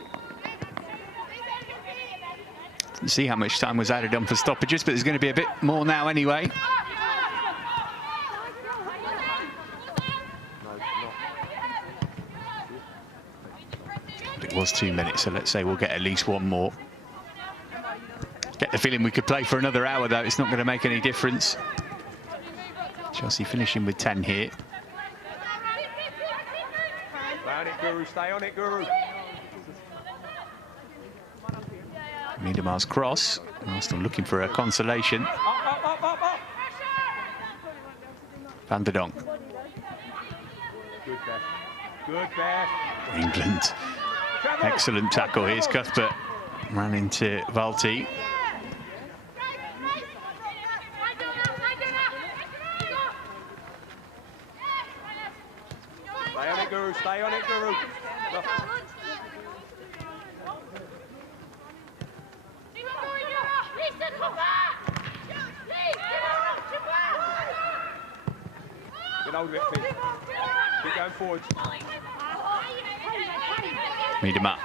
See how much time was added on for stoppages, but there's going to be a bit more now anyway. It was 2 minutes, so let's say we'll get at least one more. Get the feeling we could play for another hour, though. It's not going to make any difference. Chelsea finishing with 10 here. Stay on it, Guru. Stay on it, Guru. Miedemar's cross. Arsenal looking for a consolation. Van der Donk. Good, Beth. Good, Beth. England. Excellent tackle. Here's Cuthbert. Ran into Valti. Stay on it, Guru. Stay on it, Guru. Look. Get hold of it, Pete. Keep going forward. Miedema.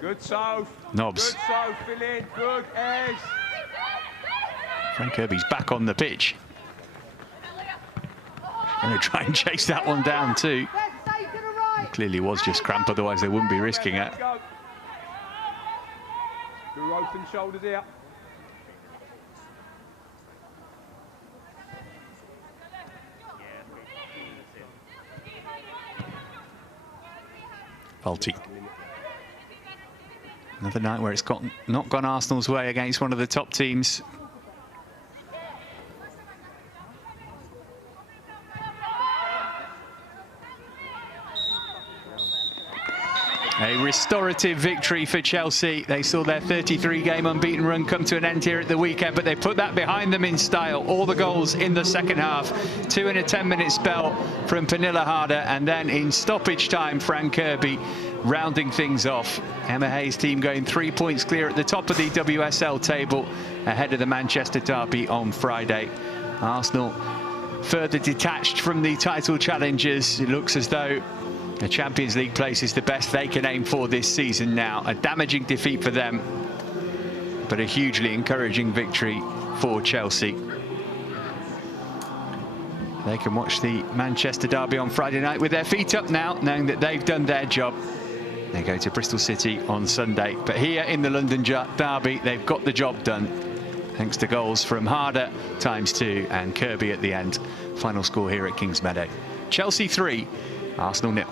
Good Soph. Knobs. Good Soph. Fill in. Good Ez. Fran Kirby's back on the pitch. Going to try and chase that one down too. It clearly was just cramp, otherwise they wouldn't be risking it. Guru, open shoulders here. Valti. Another night where it's not gone Arsenal's way against one of the top teams. A restorative victory for Chelsea. They saw their 33-game unbeaten run come to an end here at the weekend, but they put that behind them in style. All the goals in the second half. 2 in a 10-minute spell from Pernilla Harder, and then in stoppage time, Fran Kirby rounding things off. Emma Hayes' team going 3 points clear at the top of the WSL table, ahead of the Manchester derby on Friday. Arsenal further detached from the title challengers. It looks as though the Champions League place is the best they can aim for this season now. A damaging defeat for them, but a hugely encouraging victory for Chelsea. They can watch the Manchester derby on Friday night with their feet up now, knowing that they've done their job. They go to Bristol City on Sunday. But here in the London derby, they've got the job done, thanks to goals from Harder, ×2, and Kirby at the end. Final score here at Kingsmeadow. Chelsea 3, Arsenal 0.